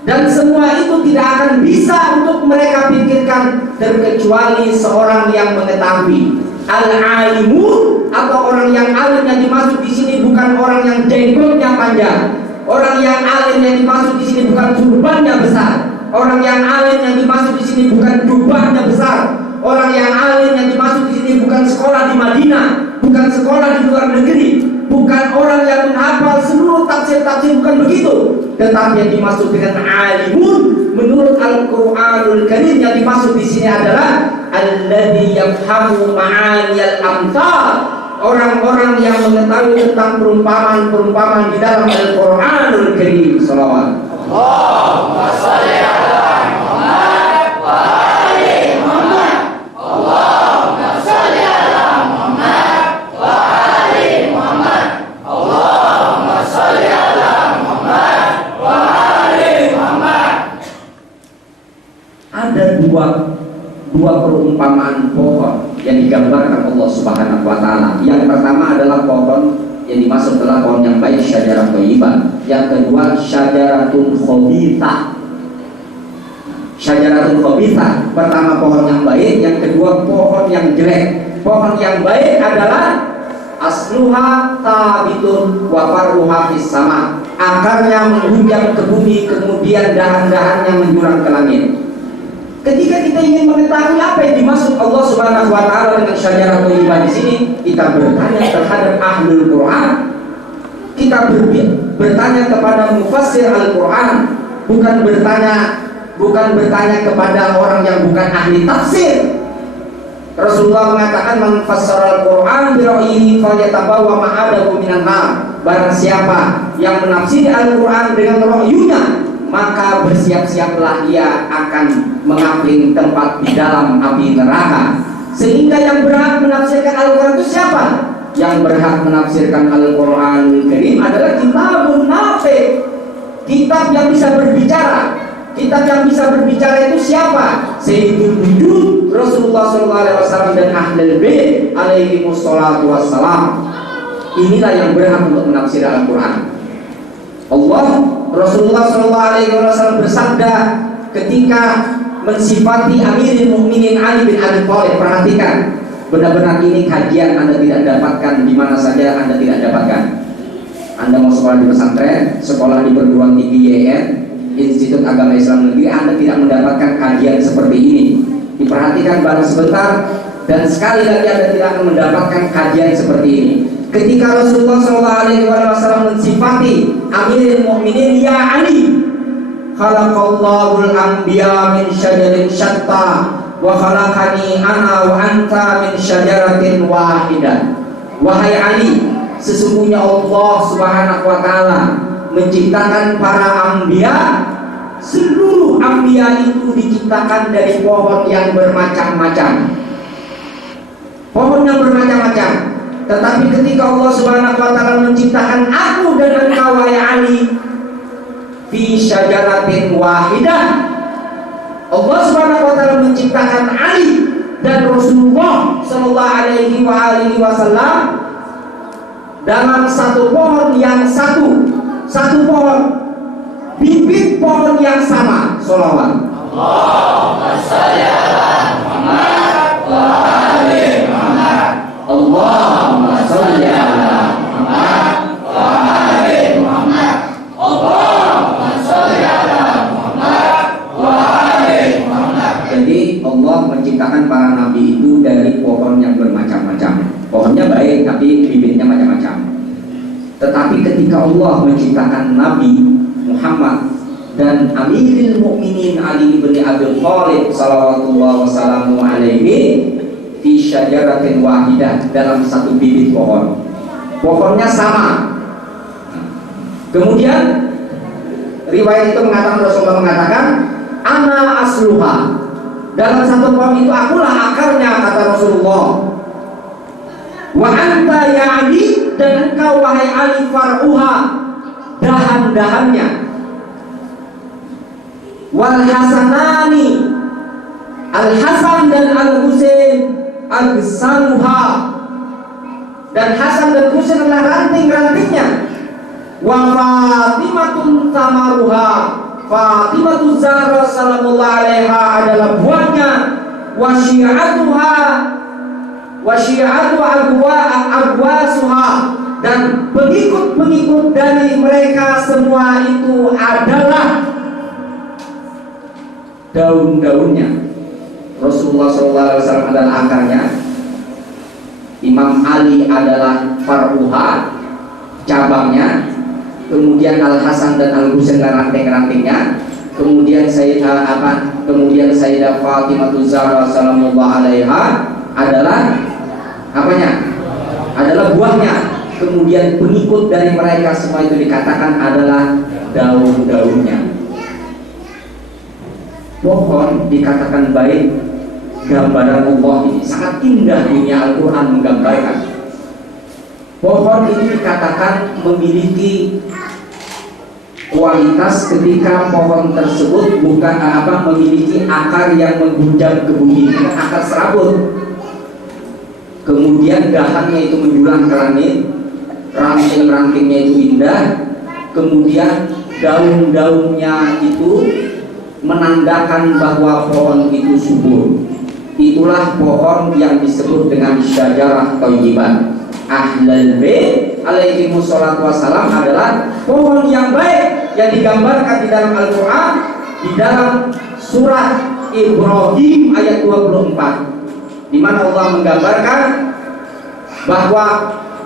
dan semua itu tidak akan bisa untuk mereka pikirkan terkecuali seorang yang mengetahui. Al-alimun atau orang yang alim yang dimaksud di sini bukan orang yang jenggotnya panjang. Orang yang alim yang dimaksud di sini bukan jubahnya besar. Orang yang alim yang dimaksud di sini bukan jubahnya besar. Orang yang alim yang dimaksud di sini bukan sekolah di Madinah, bukan sekolah di luar negeri, bukan orang yang menghafal seluruh tafsir-tafsir, bukan begitu. Tetapi yang dimaksud dengan alimun menurut Al-Qur'anul Karim yang dimaksud di sini adalah alladzi yafhamu ma'aniyal amsal. Orang-orang yang mengetahui tentang perumpamaan-perumpamaan di dalam Al-Qur'anul Karim. Shalawat. Allahumma shalli ala Muhammad wa ali Muhammad. Allahumma shalli ala Muhammad wa ali Muhammad. Allahumma shalli ala Muhammad wa ali Muhammad. Ada dua perumpamaan pohon yang digambarkan Allah Subhanahu wa taala. Yang pertama adalah pohon yang dimaksud adalah pohon yang baik, syajarah thayyibah. Yang kedua syajaratun khabithah. Syajaratun khabithah, pertama pohon yang baik, yang kedua pohon yang jelek. Pohon yang baik adalah asluha tabitun wa farruha fis sama. Akarnya menghujam ke bumi, kemudian dahan-dahannya menjulang ke langit. Ketika kita ingin mengetahui apa yang dimaksud Allah Subhanahu wa taala dengan syajarah thayyibah di sini, kita bertanya terhadap ahlul Quran. Kita bertanya kepada mufassir Al-Quran, bukan bertanya kepada orang yang bukan ahli tafsir. Rasulullah mengatakan man fassara Al-Quran bi ra'yihi falyatabawwa ma'adahu minan nar. Barang siapa yang menafsiri Al-Quran dengan ra'yunya, maka bersiap-siaplah ia akan mengapling tempat di dalam api neraka. Sehingga yang berhak menafsirkan Al-Quran itu siapa? Yang berhak menafsirkan Al-Quran Karim adalah kitabun nafi', kitab yang bisa berbicara. Kitab yang bisa berbicara itu siapa? Sayyidul wujud Rasulullah SAW dan ahlul bait alaihi wassalatu wassalam. Inilah yang berhak untuk menafsir Al-Quran. Allah Rasulullah SAW bersabda ketika mensifati Amirul Mukminin Ali bin Abi Thalib. Perhatikan, benar-benar ini kajian Anda tidak dapatkan di mana saja Anda tidak dapatkan. Anda mau sekolah di pesantren, sekolah di perguruan tinggi YN, Institut Agama Islam Negeri, Anda tidak mendapatkan kajian seperti ini. Diperhatikan barang sebentar, dan sekali lagi Anda tidak akan mendapatkan kajian seperti ini. Ketika Rasulullah SAW mensifati Amirul Mukminin, ya Ali, khalaqallahul anbiya min syajarin syatta wa khalaqani ana wa anta min syajaratin wahidah. Wahai Ali, sesungguhnya Allah Subhanahu wa taala menciptakan para anbiya. Seluruh anbiya itu diciptakan dari pohon yang bermacam-macam. Pohon yang bermacam-macam. Tetapi ketika Allah Subhanahu wa taala menciptakan aku dan engkau wahai Ali fi syajaratin wahidah, Allah Subhanahu wa taala menciptakan Ali dan Rasulullah sallallahu alaihi wasallam dalam satu pohon yang satu pohon, bibit pohon yang sama. Sholawat. Allahumma shalli ala Muhammad wa ali Muhammad. Allahumma shalli ala Muhammad wa ali Muhammad. Allahumma shalli ala Muhammad wa ali Muhammad. Jadi Allah menciptakan para nabi itu dari pohon yang bermacam-macam. Pohonnya baik tapi bibitnya macam-macam. Tetapi ketika Allah menciptakan Nabi Muhammad dan Amirul Mukminin Ali bin Abi Thalib sallallahu wasallam alaihi fi syajaratin wahidah, dalam satu bibit pohon. Pohonnya sama. Kemudian riwayat itu mengatakan, Rasulullah mengatakan, ana asluha. Dalam satu pohon itu akulah akarnya, kata Rasulullah. Wa anta ya Ali, dan engkau wahai Ali far'uha, dahan-dahannya. Wal hasanani, Al Hasan dan Al Husain agsanuha, dan Hasan dan Husain adalah ranting-rantingnya. Wa Fatimatun tamaruha, Fatimatu Zahra sallallahu alaiha adalah buahnya. Wa syi'atuha, wa syi'atu agwasuha, dan pengikut-pengikut dari mereka semua itu adalah daun-daunnya. Rasulullah SAW adalah akarnya, Imam Ali adalah far'uha, cabangnya, kemudian Al Hasan dan Al Husain ranting-rantingnya, kemudian Sayyidah Fatimah Zahra sallallahu alaiha adalah apanya? Adalah buahnya. Kemudian pengikut dari mereka semua itu dikatakan adalah daun-daunnya. Pohon dikatakan baik, gambaran Allah ini sangat indah. Dunia Al-Quran menggambarkan pohon ini dikatakan memiliki kualitas ketika pohon tersebut memiliki akar yang menghujam ke bumi, akar serabut. Kemudian dahannya itu menjulang ke langit, ranting-rantingnya itu indah, kemudian daun-daunnya itu menandakan bahwa pohon itu subur. Itulah pohon yang disebut dengan syajarah thayyibah. Ahlul bait alaihi wassalatu wassalam adalah pohon yang baik yang digambarkan di dalam Al-Quran, di dalam surat Ibrahim ayat 24, di mana Allah menggambarkan bahwa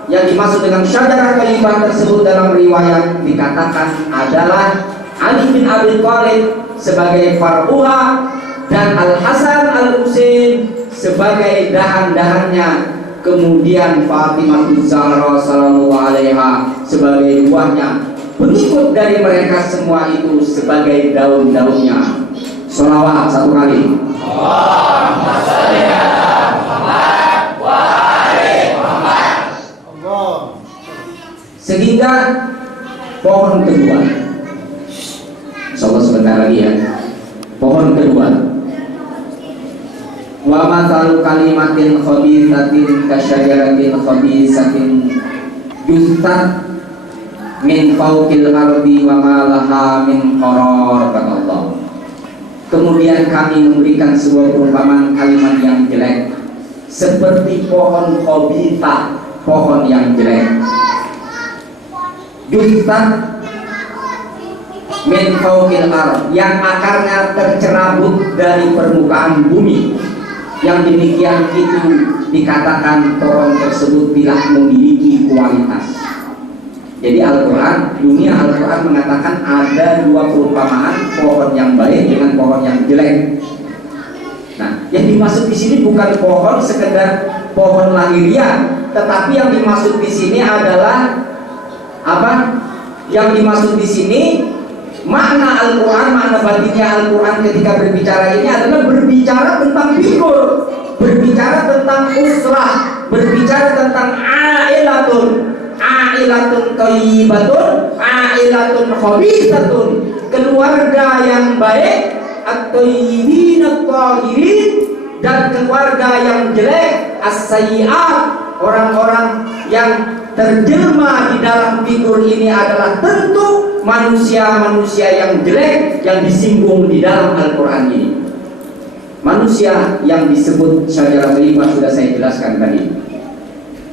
yang dimaksud dengan syajarah thayyibah tersebut dalam riwayat dikatakan adalah Ali bin Abi Thalib sebagai far'uha dan Al Hasan Al Husain sebagai dahan-dahannya, kemudian Fatimah Zahra sallallahu alaiha sebagai buahnya, pengikut dari mereka semua itu sebagai daun-daunnya. Sholawat satu kali. Allahumma shalli ala Muhammad wa ali Muhammad. Sehingga pohon kedua, insyaallah sebentar lagi ya. Pohon kedua, wa matalu kalimatin khabithatin kasyajaratin khabisatin yustat min fawqil ardi wa ma laha min qarar, kata Allah. Kemudian kami memberikan sebuah perumpamaan kalimat yang jelek seperti pohon khabithah, pohon yang jelek. Yustat min fawqil ard, yang akarnya tercerabut dari permukaan bumi. Yang demikian itu dikatakan pohon tersebut tidak memiliki kualitas. Jadi Al-Quran, dunia Al-Quran mengatakan ada dua perumpamaan, pohon yang baik dengan pohon yang jelek. Nah, yang dimaksud di sini bukan pohon sekedar pohon lahiriah, tetapi yang dimaksud di sini adalah apa? Yang dimaksud di sini makna Al-Quran, makna batinnya Al-Quran ketika berbicara ini adalah berbicara tentang figur, berbicara tentang usrah, berbicara tentang ailatun thayyibatun, ailatun khabithatun, keluarga yang baik, at-thayyibin at-tahirin, dan keluarga yang jelek as-sayyi'at, orang-orang yang terjelma di dalam figur ini adalah tentu manusia-manusia yang jelek yang disinggung di dalam Al-Quran ini. Manusia yang disebut secara kelima sudah saya jelaskan tadi,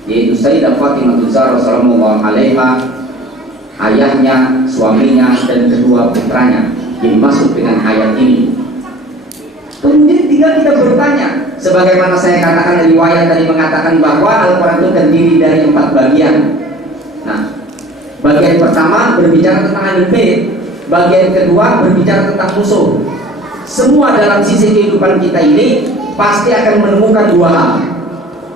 yaitu Sayyidah Fatimah Zahra sallallahu alaiha, ayahnya, suaminya, dan kedua putranya dimasuk dengan ayat ini. Kemudian tinggal kita bertanya, sebagaimana saya katakan, riwayat tadi mengatakan bahwa Al-Quran itu terdiri dari 4 bagian. Nah, bagian pertama berbicara tentang Ahlul Bait, bagian kedua berbicara tentang musuh. Semua dalam sisi kehidupan kita ini pasti akan menemukan 2 hal.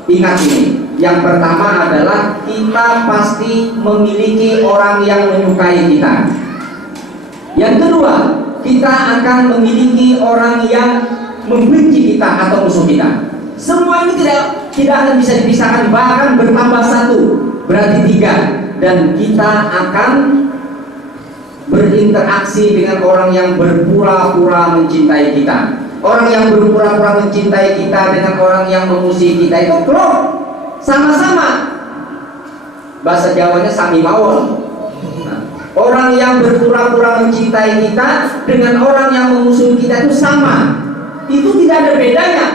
Ingat ini, yang pertama adalah kita pasti memiliki orang yang menyukai kita. Yang kedua, kita akan memiliki orang yang membenci kita atau musuh kita. Semua ini tidak akan bisa dipisahkan, bahkan bertambah 1 berarti 3, dan kita akan berinteraksi dengan orang yang berpura-pura mencintai kita. Orang yang berpura-pura mencintai kita dengan orang yang memusuhi kita itu klop, sama-sama. Bahasa Jawanya sami mawon. Orang yang berpura-pura mencintai kita dengan orang yang memusuhi kita itu sama. Itu tidak ada bedanya.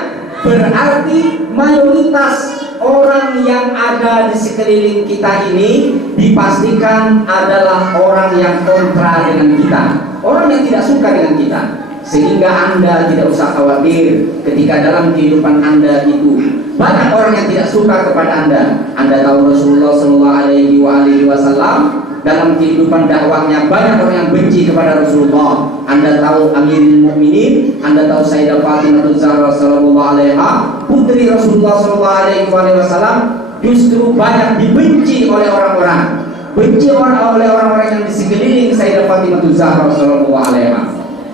Berarti mayoritas orang yang ada di sekeliling kita ini dipastikan adalah orang yang kontra dengan kita, orang yang tidak suka dengan kita. Sehingga Anda tidak usah khawatir ketika dalam kehidupan Anda itu banyak orang yang tidak suka kepada Anda. Anda tahu Rasulullah SAW dalam kehidupan dakwahnya banyak orang yang benci kepada Rasulullah. Anda tahu Amirul Mukminin, Anda tahu Sayyidah Fatimah Zahra sallallahu alaiha, putri Rasulullah sallallahu alaihi wasallam, justru banyak dibenci oleh orang-orang. Benci oleh orang-orang yang di sekeliling Sayyidah Fatimah Zahra sallallahu alaiha.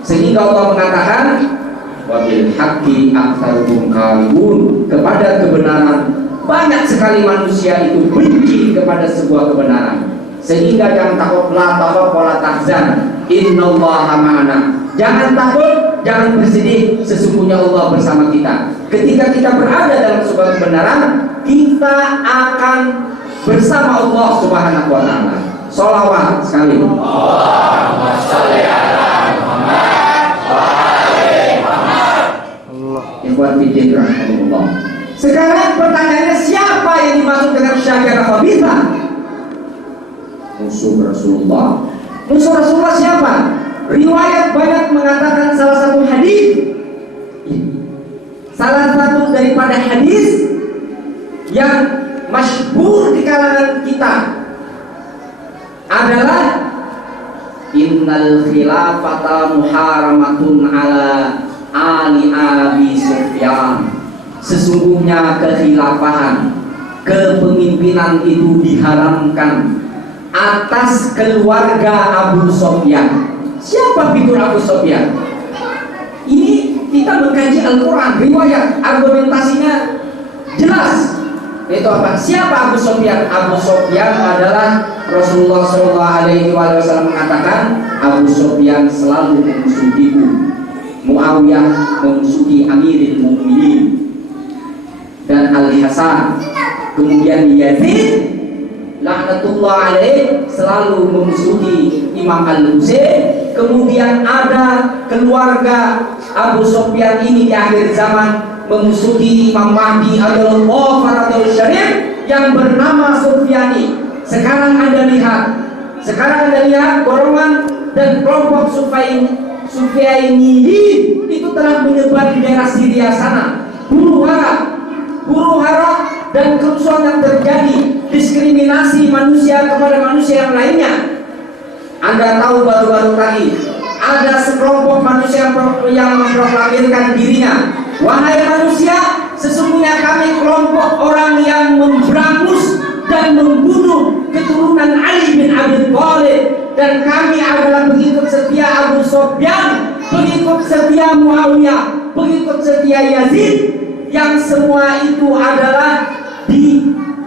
Sehingga Allah mengatakan wabil haqqi aktsaruhum karihun, kepada kebenaran banyak sekali manusia itu benci kepada sebuah kebenaran. Sehingga jangan takut, la takhaf wa la tahzan, innallaha ma'ana. Jangan takut, jangan bersedih, sesungguhnya Allah bersama kita. Ketika kita berada dalam sebuah kebenaran, kita akan bersama Allah Subhanahu wa taala. Sholawat sekali. Allahumma shalli ala Muhammad wa ali Muhammad. Ikhwan fillah rahimahullah. Sekarang pertanyaannya, siapa yang dimaksud dengan syajarah khabithah? Musuh Rasulullah. Musuh Rasulullah siapa? Riwayat banyak mengatakan salah satu hadis, salah satu daripada hadis yang masyhur di kalangan kita adalah innal khilafata muharamatun ala ali Abi Sufyan. Sesungguhnya kekhilafahan, kepemimpinan itu diharamkan atas keluarga Abu Sufyan. Siapa figur Abu Sufyan? Ini kita mengkaji Al-Quran, riwayat, argumentasinya jelas. Itu apa? Siapa Abu Sufyan? Abu Sufyan adalah Rasulullah SAW mengatakan, Abu Sufyan selalu memusuhiku. Muawiyah memusuhi Amirul Mukminin dan Al-Hasan. Kemudian Yazid laknatullah alaih selalu memusuhi Imam Al-Husain. Kemudian ada keluarga Abu Sufyan ini di akhir zaman memusuhi Imam Mahdi Adalullah Faradul Syarif yang bernama Sufyani. Sekarang Anda lihat golongan dan kelompok Sufyaini itu telah menyebar di daerah Syria sana. Huru hara dan kerusuhan yang terjadi, diskriminasi manusia kepada manusia yang lainnya. Anda tahu baru-baru tadi ada sekelompok manusia yang memproklamirkan dirinya, wahai manusia, sesungguhnya kami kelompok orang yang memberangus dan membunuh keturunan Ali bin Abi Thalib, dan kami adalah pengikut setia Abu Sufyan, pengikut setia Muawiyah, pengikut setia Yazid, yang semua itu adalah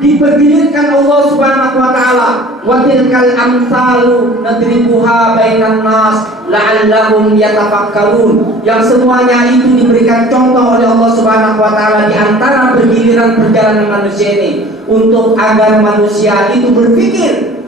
dipergilirkan Allah Subhanahu wa taala, wa tilkal amsalu nadribuha bainan nas la'allahum yatafakkarun, yang semuanya itu diberikan contoh oleh Allah Subhanahu wa taala di antara pergiliran perjalanan manusia ini untuk agar manusia itu berpikir.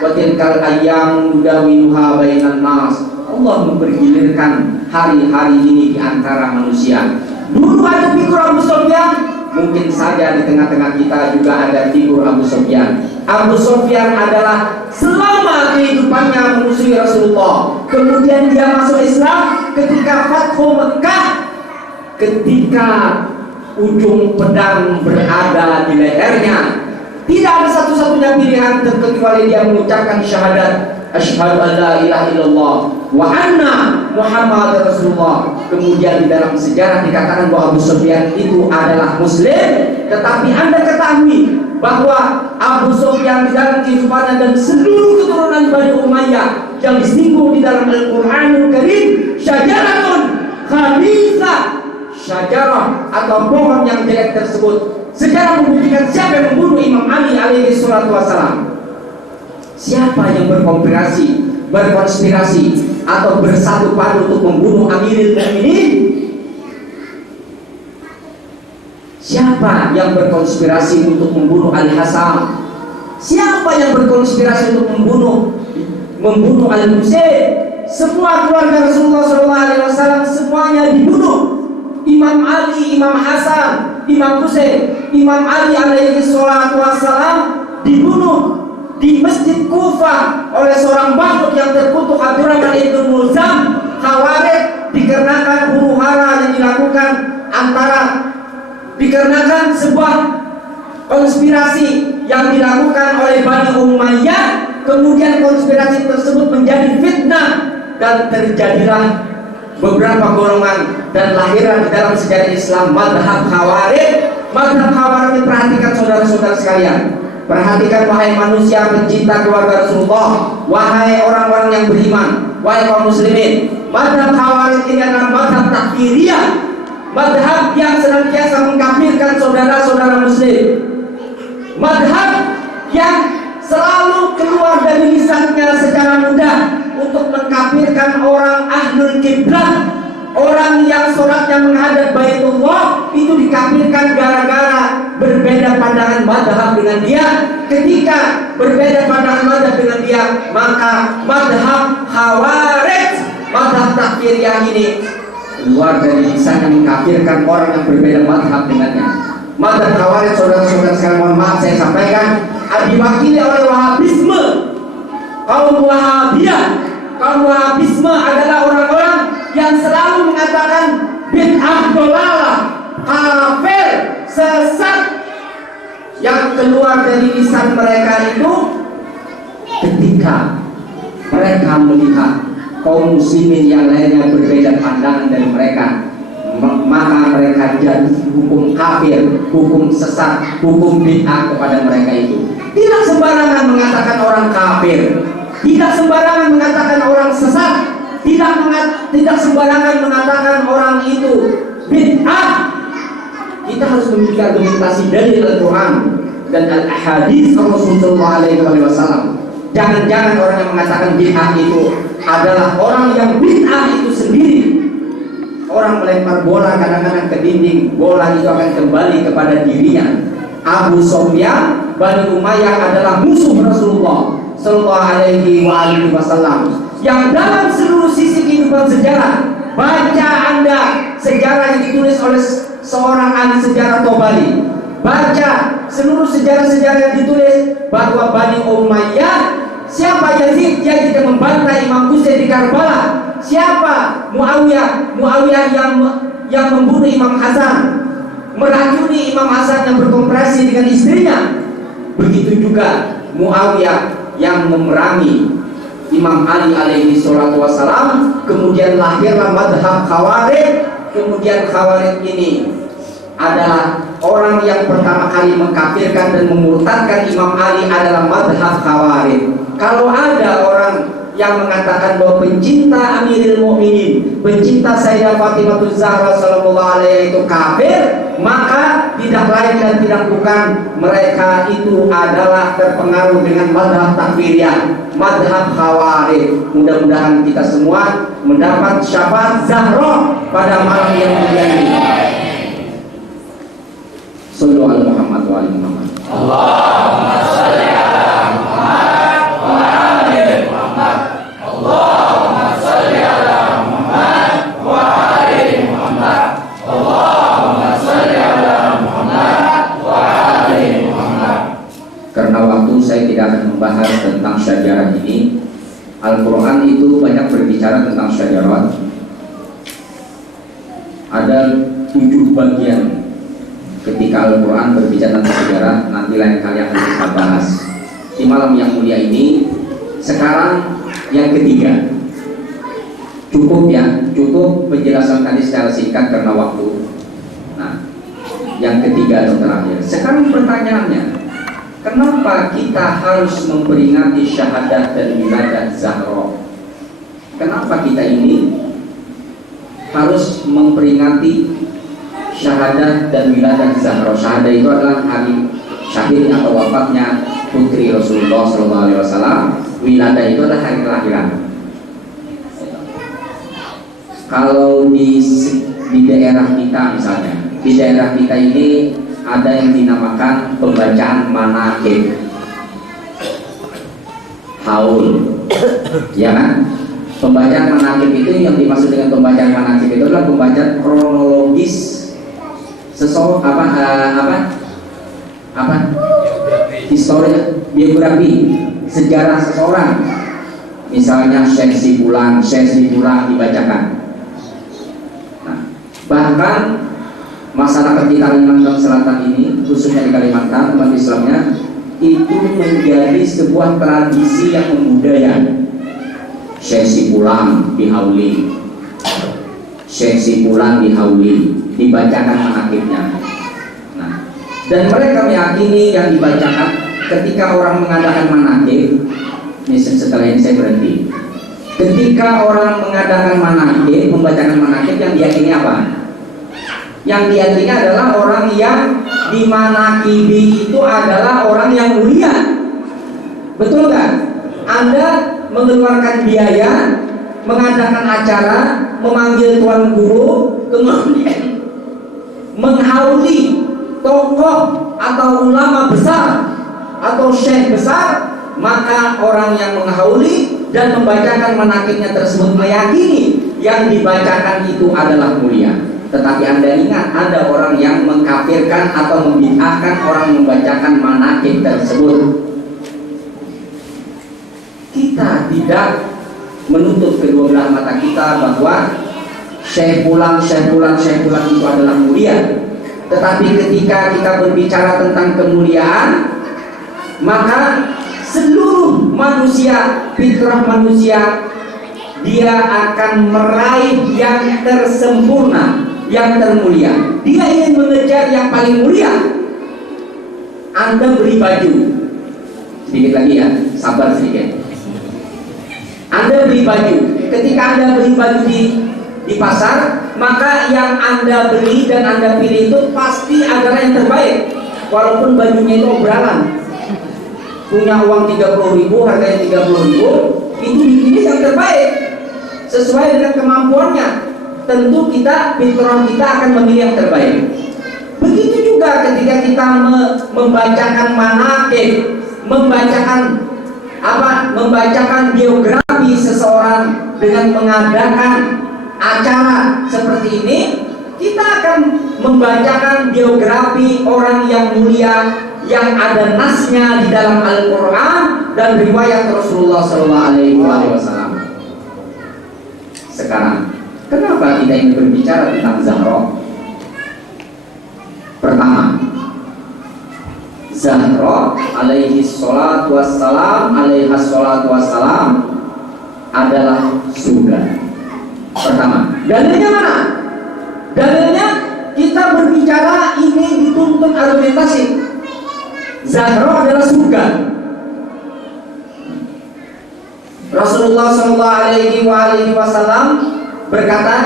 Wa tilkal ayyam nudawiluha bainan nas, Allah mempergilirkan hari-hari ini di antara manusia. Dulu ada figur Abu Sufyan, mungkin saja di tengah-tengah kita juga ada figur Abu Sufyan. Abu Sufyan adalah selama kehidupannya memusuhi Rasulullah. Kemudian dia masuk Islam ketika Fathu Mekah, ketika ujung pedang berada di lehernya. Tidak ada satu-satunya pilihan kecuali dia mengucapkan syahadat, asyhadu an la ilaha illallah wa anna Muhammad Rasulullah. Kemudian di dalam sejarah dikatakan bahwa Abu Sufyan itu adalah muslim. Tetapi Anda ketahui bahwa Abu Sufyan di dalam kehidupannya dan seluruh keturunan Bani Umayyah yang disinggung di dalam Al-Qur'anul Karim, syajaratun khabithah, syajarah atau pohon yang jelek tersebut, sejarah membuktikan siapa yang membunuh Imam Ali alaihi salatu wassalam. Siapa yang berkonspirasi atau bersatu padu untuk membunuh Amirul Mukminin? Siapa yang berkonspirasi untuk membunuh Al-Hasan? Siapa yang berkonspirasi untuk membunuh Al-Husain? Semua keluarga Rasulullah SAW semuanya dibunuh. Imam Ali, Imam Hasan, Imam Husain, Imam Ali alaihi salatu wassalam dibunuh di Masjid Kufah oleh seorang makhluk yang terkutuk, Abdurrahman ibn Mulzam Khawarij, dikarenakan huru-hara yang dilakukan dikarenakan sebuah konspirasi yang dilakukan oleh Bani Umayyah. Kemudian konspirasi tersebut menjadi fitnah dan terjadilah beberapa golongan dan lahiran di dalam sejarah Islam mazhab Khawarij. Mazhab Khawarij, perhatikan saudara-saudara sekalian. Perhatikan wahai manusia pencinta keluarga Rasulullah, wahai orang-orang yang beriman, wahai kaum muslimin. Mazhab Khawarij ini adalah mazhab takfiriyah, mazhab yang senantiasa mengkafirkan saudara-saudara muslim, mazhab yang selalu keluar dari lisannya secara mudah untuk mengkafirkan orang ahlul kiblat. Orang yang sholatnya menghadap Baitullah itu dikafirkan gara-gara berbeda pandangan mazhab dengan dia. Ketika berbeda pandangan mazhab dengan dia, maka mazhab Khawarij, mazhab takfiriyah ini keluar dari lisannya mengkafirkan orang yang berbeda mazhab dengannya. Mazhab Khawarij, saudara-saudara sekalian, mohon maaf saya sampaikan, diwakili oleh Wahabisme. Kaum Wahabiyah, kaum Wahabisme adalah orang-orang yang selalu mengatakan bid'ah dolalah, kafir, sesat. Yang keluar dari lisan mereka itu ketika mereka melihat kaum muslimin yang lainnya berbeda pandangan dari mereka, maka mereka jadi hukum kafir, hukum sesat, hukum bid'ah kepada mereka itu. Tidak sembarangan mengatakan orang kafir, tidak sembarangan mengatakan orang sesat, tidak sembarangan mengatakan orang itu bid'ah. Kita harus memiliki argumentasi dari Al-Quran dan Al-Hadis Rasulullah SAW. Jangan-jangan orang yang mengatakan bid'ah itu adalah orang yang bid'ah itu sendiri. Orang melempar bola kadang-kadang ke dinding, bola itu akan kembali kepada dirinya. Abu Sufyan Bani Umayyah adalah musuh Rasulullah Sallallahu Alaihi Wasallam, yang dalam seluruh sisi kehidupan sejarah, baca Anda sejarah yang ditulis oleh seorang ahli sejarah Tobari, baca seluruh sejarah-sejarah yang ditulis bahwa Bani Umayyah, siapa Yazid, dia tidak membantai Imam Husain di Karbala. Siapa Muawiyah yang membunuh Imam Hasan, meracuni Imam Hasan yang berkompresi dengan istrinya. Begitu juga Muawiyah yang memerangi Imam Ali alaihi salatu wassalam. Kemudian lahirlah mazhab Khawarij. Kemudian Khawarij ini adalah orang yang pertama kali mengkafirkan dan memurtadkan Imam Ali adalah mazhab Khawarij. Kalau ada orang yang mengatakan bahwa pencinta Amirul Mukminin, pencinta Sayyidah Fatimah Zahra sallallahu alaihi itu kafir, maka tidak lain dan tidak bukan mereka itu adalah terpengaruh dengan mazhab takfiriyah, mazhab khawarij. Mudah-mudahan kita semua mendapat syafaat Zahra pada malam yang mulia ini. Sallu ala Muhammad wa ali Muhammad. Allahumma shalli ala Muhammad wa ali Muhammad. Allahumma shalli ala Muhammad wa ali Muhammad. Allahumma shalli ala Muhammad wa ali Muhammad. Karena waktu saya tidak akan membahas tentang syajarah ini. Al-Quran itu banyak berbicara tentang syajarah. Ada 7 bagian ketika Al-Quran berbicara tentang syajarah. Nanti lain kali akan kita bahas di malam yang mulia ini. Sekarang yang ketiga. Cukup ya, cukup penjelasan tadi secara singkat karena waktu. Nah, yang ketiga atau terakhir. Sekarang pertanyaannya, kenapa kita harus memperingati syahadat dan wiladat Zahra? Kenapa kita ini harus memperingati syahadat dan wiladat Zahra? Syahadat itu adalah hari syahid atau wafatnya putri Rasulullah SAW. Wiladah itu adalah hari kelahiran. Kalau di daerah kita misalnya, di daerah kita ini ada yang dinamakan pembacaan manaqib, haul, ya kan? Pembacaan manaqib itu, yang dimaksud dengan pembacaan manaqib itu adalah pembacaan kronologis seseorang, histori, biografi, sejarah seseorang. Misalnya Syekh Sibulan dibacakan. Nah, bahkan masyarakat di Kalimantan Selatan ini, khususnya di Kalimantan, umat Islamnya itu menjadi sebuah tradisi yang membudaya. Syekh Sibulan dihauli, Syekh Sibulan dihauli, dibacakan manaqibnya. Nah, dan mereka meyakini yang dibacakan ketika orang mengadakan manaqib. Setelah ini saya berhenti. Ketika orang mengadakan manaqib, membacakan manaqib, yang diyakini apa? Yang diyakini adalah orang yang dimanaqibi itu adalah orang yang mulia. Betul nggak? Anda mengeluarkan biaya, mengadakan acara, memanggil tuan guru, kemudian menghauli tokoh atau ulama besar atau syekh besar, maka orang yang menghauli dan membacakan manaqibnya tersebut meyakini yang dibacakan itu adalah mulia. Tetapi Anda ingat, ada orang yang mengkafirkan atau membid'ahkan orang membacakan manaqib tersebut. Kita tidak menutup kedua belah mata kita bahwa Syekh Fulan itu adalah mulia. Tetapi ketika kita berbicara tentang kemuliaan, maka seluruh manusia, fitrah manusia, dia akan meraih yang tersempurna, yang termulia. Dia ingin mengejar yang paling mulia. Anda beli baju, sedikit lagi ya, sabar sedikit. Anda beli baju, ketika Anda beli baju di pasar, maka yang Anda beli dan Anda pilih itu pasti adalah yang terbaik. Walaupun bajunya itu obralan, punya uang 30.000, harganya 30.000, itu dipilih yang terbaik sesuai dengan kemampuannya. Tentu kita, fitrah kita akan memilih yang terbaik. Begitu juga ketika kita membacakan manaqib, membacakan biografi seseorang dengan mengadakan acara seperti ini, kita akan membacakan biografi orang yang mulia yang ada nasnya di dalam Al-Quran dan riwayat Rasulullah SAW. Sekarang, kenapa kita ingin berbicara tentang Zahra? Pertama, Zahra alaihi salatu wassalam adalah surga. Pertama, dalilnya mana? Dalilnya kita berbicara ini dituntut argumentasi. Zahra adalah surga. Rasulullah SAW berkata,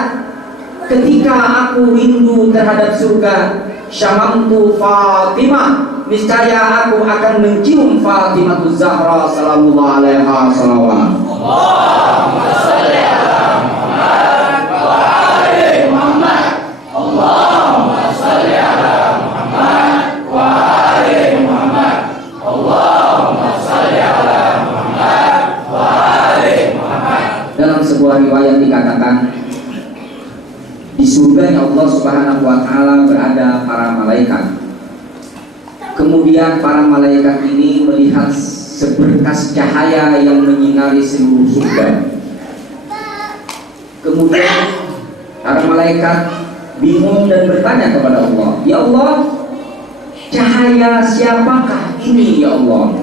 ketika aku rindu terhadap surga, syamamtu Fatimah, niscaya aku akan mencium Fatimah Zahra sallallahu alaiha salawat. Allahumma shalli ala Muhammad wa ali Muhammad. Allahumma shalli ala Muhammad wa ali Muhammad. Allahumma shalli ala Muhammad wa ali Muhammad. Dalam sebuah riwayat dikatakan, di surganya Allah Subhanahu wa taala berada para malaikat. Kemudian para malaikat ini melihat seberkas cahaya yang menyinari seluruh surga. Kemudian para malaikat bingung dan bertanya kepada Allah, "Ya Allah, cahaya siapakah ini ya Allah?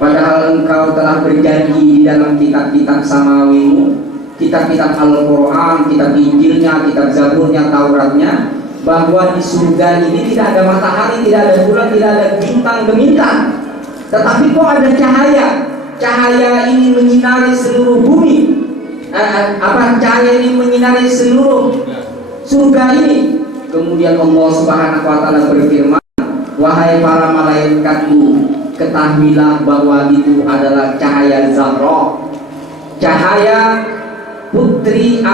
Padahal Engkau telah berjanji di dalam kitab-kitab samawimu, kitab-kitab Al-Quran, kitab Injilnya, kitab Zaburnya, Tauratnya, bahwa di surga ini tidak ada matahari, tidak ada bulan, tidak ada bintang gemintang. Tetapi kok ada cahaya? Cahaya ini menyinari seluruh bumi. Cahaya ini menyinari seluruh surga ini." Kemudian Allah Subhanahu wa taala berfirman, "Wahai para malaikatku, ketahuilah bahwa itu adalah cahaya Zahra, cahaya putri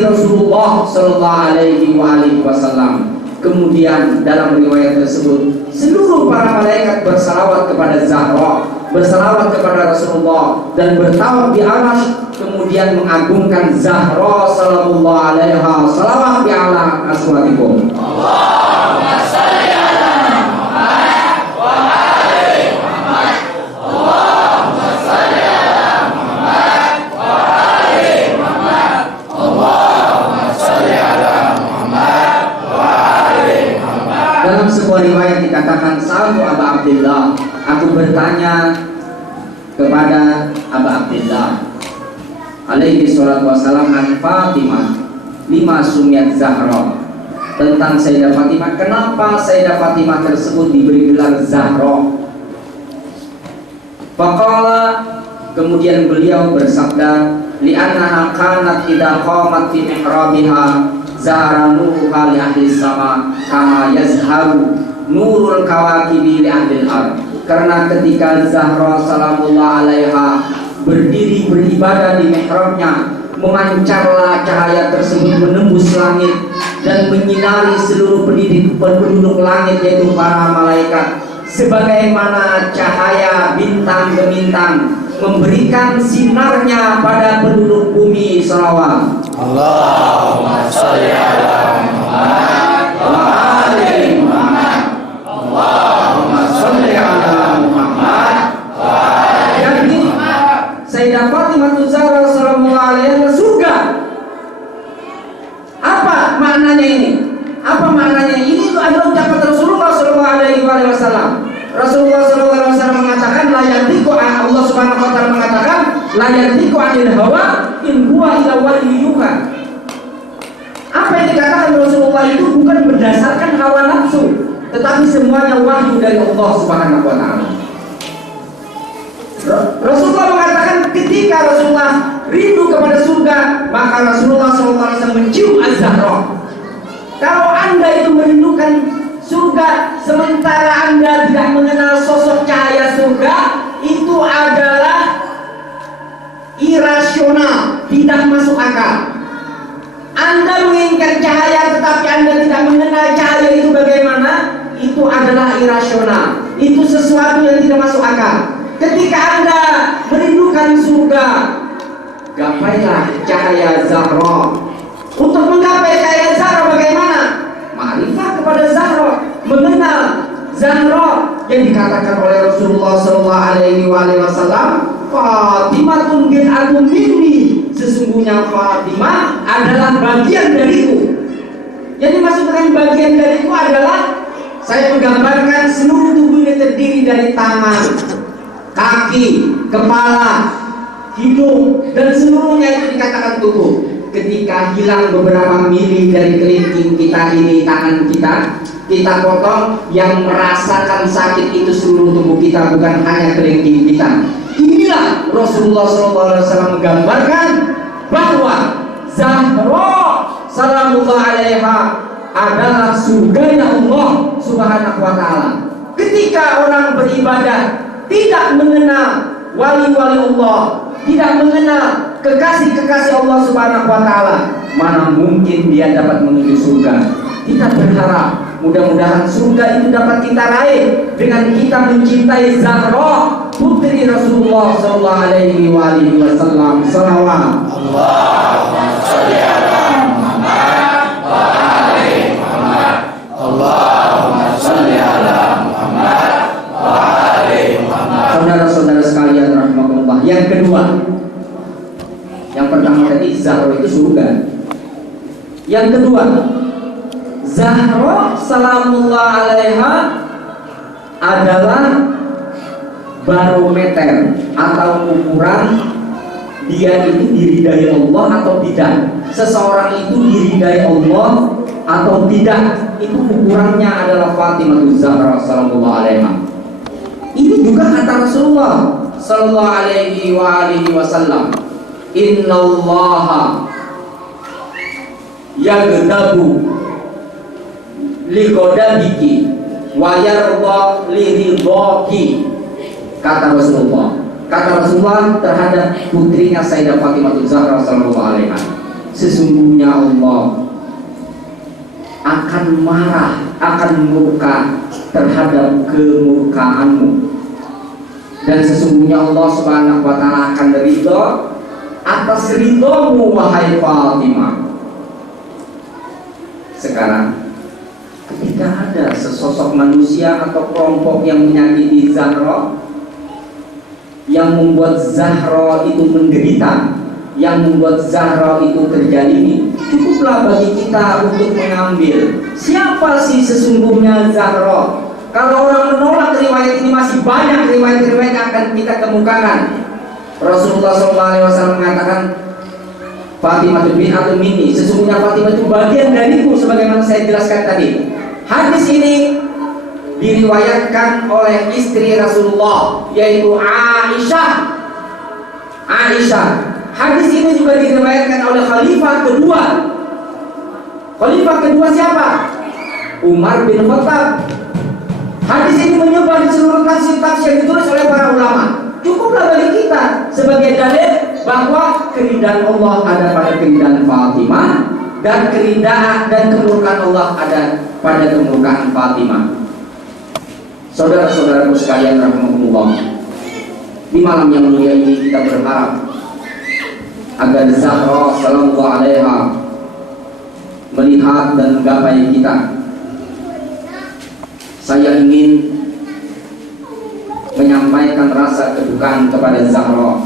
Rasulullah sallallahu alaihi wasallam." Kemudian dalam riwayat tersebut, seluruh para malaikat bersalawat kepada Zahra, bersalawat kepada Rasulullah, dan bertawaf di arsy, kemudian mengagungkan Zahra sallallahu alaihi wasallam di ala aswatikum. Allahumma shalli ala Muhammad wa ali Muhammad. Allahumma shalli ala Muhammad wa ali Muhammad. Allahumma shalli ala Muhammad wa ali Muhammad. Dalam sebuah riwayat dikatakan, "Sa'altu Aba Abdillah," aku bertanya kepada Aba Abdillah alaihi salatu wassalam, "An Fatimah lima sumiyat Zahra," tentang Sayyidah Fatimah, kenapa Sayyidah Fatimah tersebut diberi gelar Zahra. Faqala, kemudian beliau bersabda, "Li'annaha kanat idza qamat fi mihrabiha zahara nuruha li ahli sama kama yazharu nurul kawakibi li ahli al-ard." Karena ketika Zahra sallallahu alaiha berdiri beribadah di mihrabnya, memancarlah cahaya tersebut menembus langit dan menyinari seluruh penduduk langit, yaitu para malaikat, sebagaimana cahaya bintang gemintang memberikan sinarnya pada penduduk bumi. Shalawat. Allahumma shalli ala Muhammad wa ali Muhammad. Allahumma shalli ala Muhammad wa ali Muhammad. Sayyidah Fatimah Zahra sallallahu alaihi wasallam surga. Apa maknanya ini? Apa maknanya? Ini adalah ucapan Rasulullah sallallahu alaihi wasallam. Rasulullah sallallahu alaihi wasallam mengatakan, la yantiqu, Allah Subhanahu wa taala mengatakan, la yantiqu 'anil hawa in huwa illa wahyun yuha. Apa yang dikatakan Rasulullah itu bukan berdasarkan hawa nafsu, tetapi semuanya wahyu dari Allah Subhanahu wa taala. Rasulullah mengatakan ketika Rasulullah rindu kepada surga, maka Rasulullah SAW mencium Az-Zahra. Kalau Anda itu merindukan surga sementara Anda tidak mengenal sosok cahaya surga, itu adalah irasional, tidak masuk akal. Anda menginginkan cahaya tetapi Anda tidak mengenal cahaya itu bagaimana, itu adalah irasional. Itu sesuatu yang tidak masuk akal. Ketika Anda merindukan surga, gapailah cahaya Zahra. Untuk menggapai cahaya Zahra bagaimana? Ma'rifah kepada Zahra, mengenal Zahra yang dikatakan oleh Rasulullah SAW, Fatimatun bin'atun minni, sesungguhnya Fatimah adalah bagian dariku. Yang dimaksud dengan bagian dariku adalah saya menggambarkan seluruh tubuhnya terdiri dari tangan, kaki, kepala, hidung, dan seluruhnya itu dikatakan tubuh. Ketika hilang beberapa mili dari kelingking kita ini, tangan kita potong, yang merasakan sakit itu seluruh tubuh kita, bukan hanya kelingking kita. Inilah Rasulullah SAW menggambarkan bahwa Zahra salamullah alaiha adalah surganya Allah Subhanahu wa taala. Ketika orang beribadah tidak mengenal wali-wali Allah, tidak mengenal kekasih-kekasih Allah Subhanahu wa taala, mana mungkin dia dapat menuju surga. Kita berharap mudah-mudahan surga itu dapat kita raih dengan kita mencintai Zahra putri Rasulullah sallallahu alaihi wasallam. Salawat. Allahumma shalli ala Muhammad wa ali Muhammad. Allahumma shalli ala Muhammad wa ali Muhammad. Saudara-saudara sekalian rahimakumullah. Yang kedua, yang pertama tadi Zahra itu surga. Yang kedua, Zahra salamullah alaiha adalah barometer atau ukuran dia itu diridai Allah atau tidak. Seseorang itu diridai Allah atau tidak, itu ukurannya adalah Fatimah Zahra salamullah alaiha. Ini juga kata Rasulullah sallallahu alaihi wasallam, innallaha yaghdabu liqadabiki wa yarda liridhaki. Kata Rasulullah terhadap putrinya Sayyidah Fatimah Zahra sallallahu alaiha, sesungguhnya Allah akan marah, akan murka terhadap kemurkaanmu, dan sesungguhnya Allah Subhanahu wa taala akan ridha atas ridhamu wahai Fatimah. Sekarang ketika ada sesosok manusia atau kelompok yang menyakiti Zahra, yang membuat Zahra itu menderita, yang membuat Zahra itu terjalimi, cukuplah bagi kita untuk mengambil siapa sih sesungguhnya Zahra. Kalau orang menolak riwayat ini, masih banyak riwayat-riwayat yang akan kita kemukakan. Rasulullah SAW mengatakan, Fatimah bintu minni, sesungguhnya Fatimah itu bagian dariku, sebagaimana saya jelaskan tadi. Hadis ini diriwayatkan oleh istri Rasulullah, yaitu Aisyah. Hadis ini juga diriwayatkan oleh khalifah kedua. Khalifah kedua siapa? Umar bin Khattab. Hadis ini menyebar di seluruh tafsir yang ditulis oleh para ulama. Cukuplah bagi kita sebagai dalil bahwa keridhaan Allah ada pada keridhaan Fatimah, dan keridhaan dan kemurkaan Allah ada pada kemurkaan Fatimah. Saudara-saudaraku sekalian rahimakumullah, di malam yang mulia ini kita berharap agar Zahra sallallahu alaiha melihat dan menggapai kita. Saya ingin menyampaikan rasa kedukaan kepada Zahra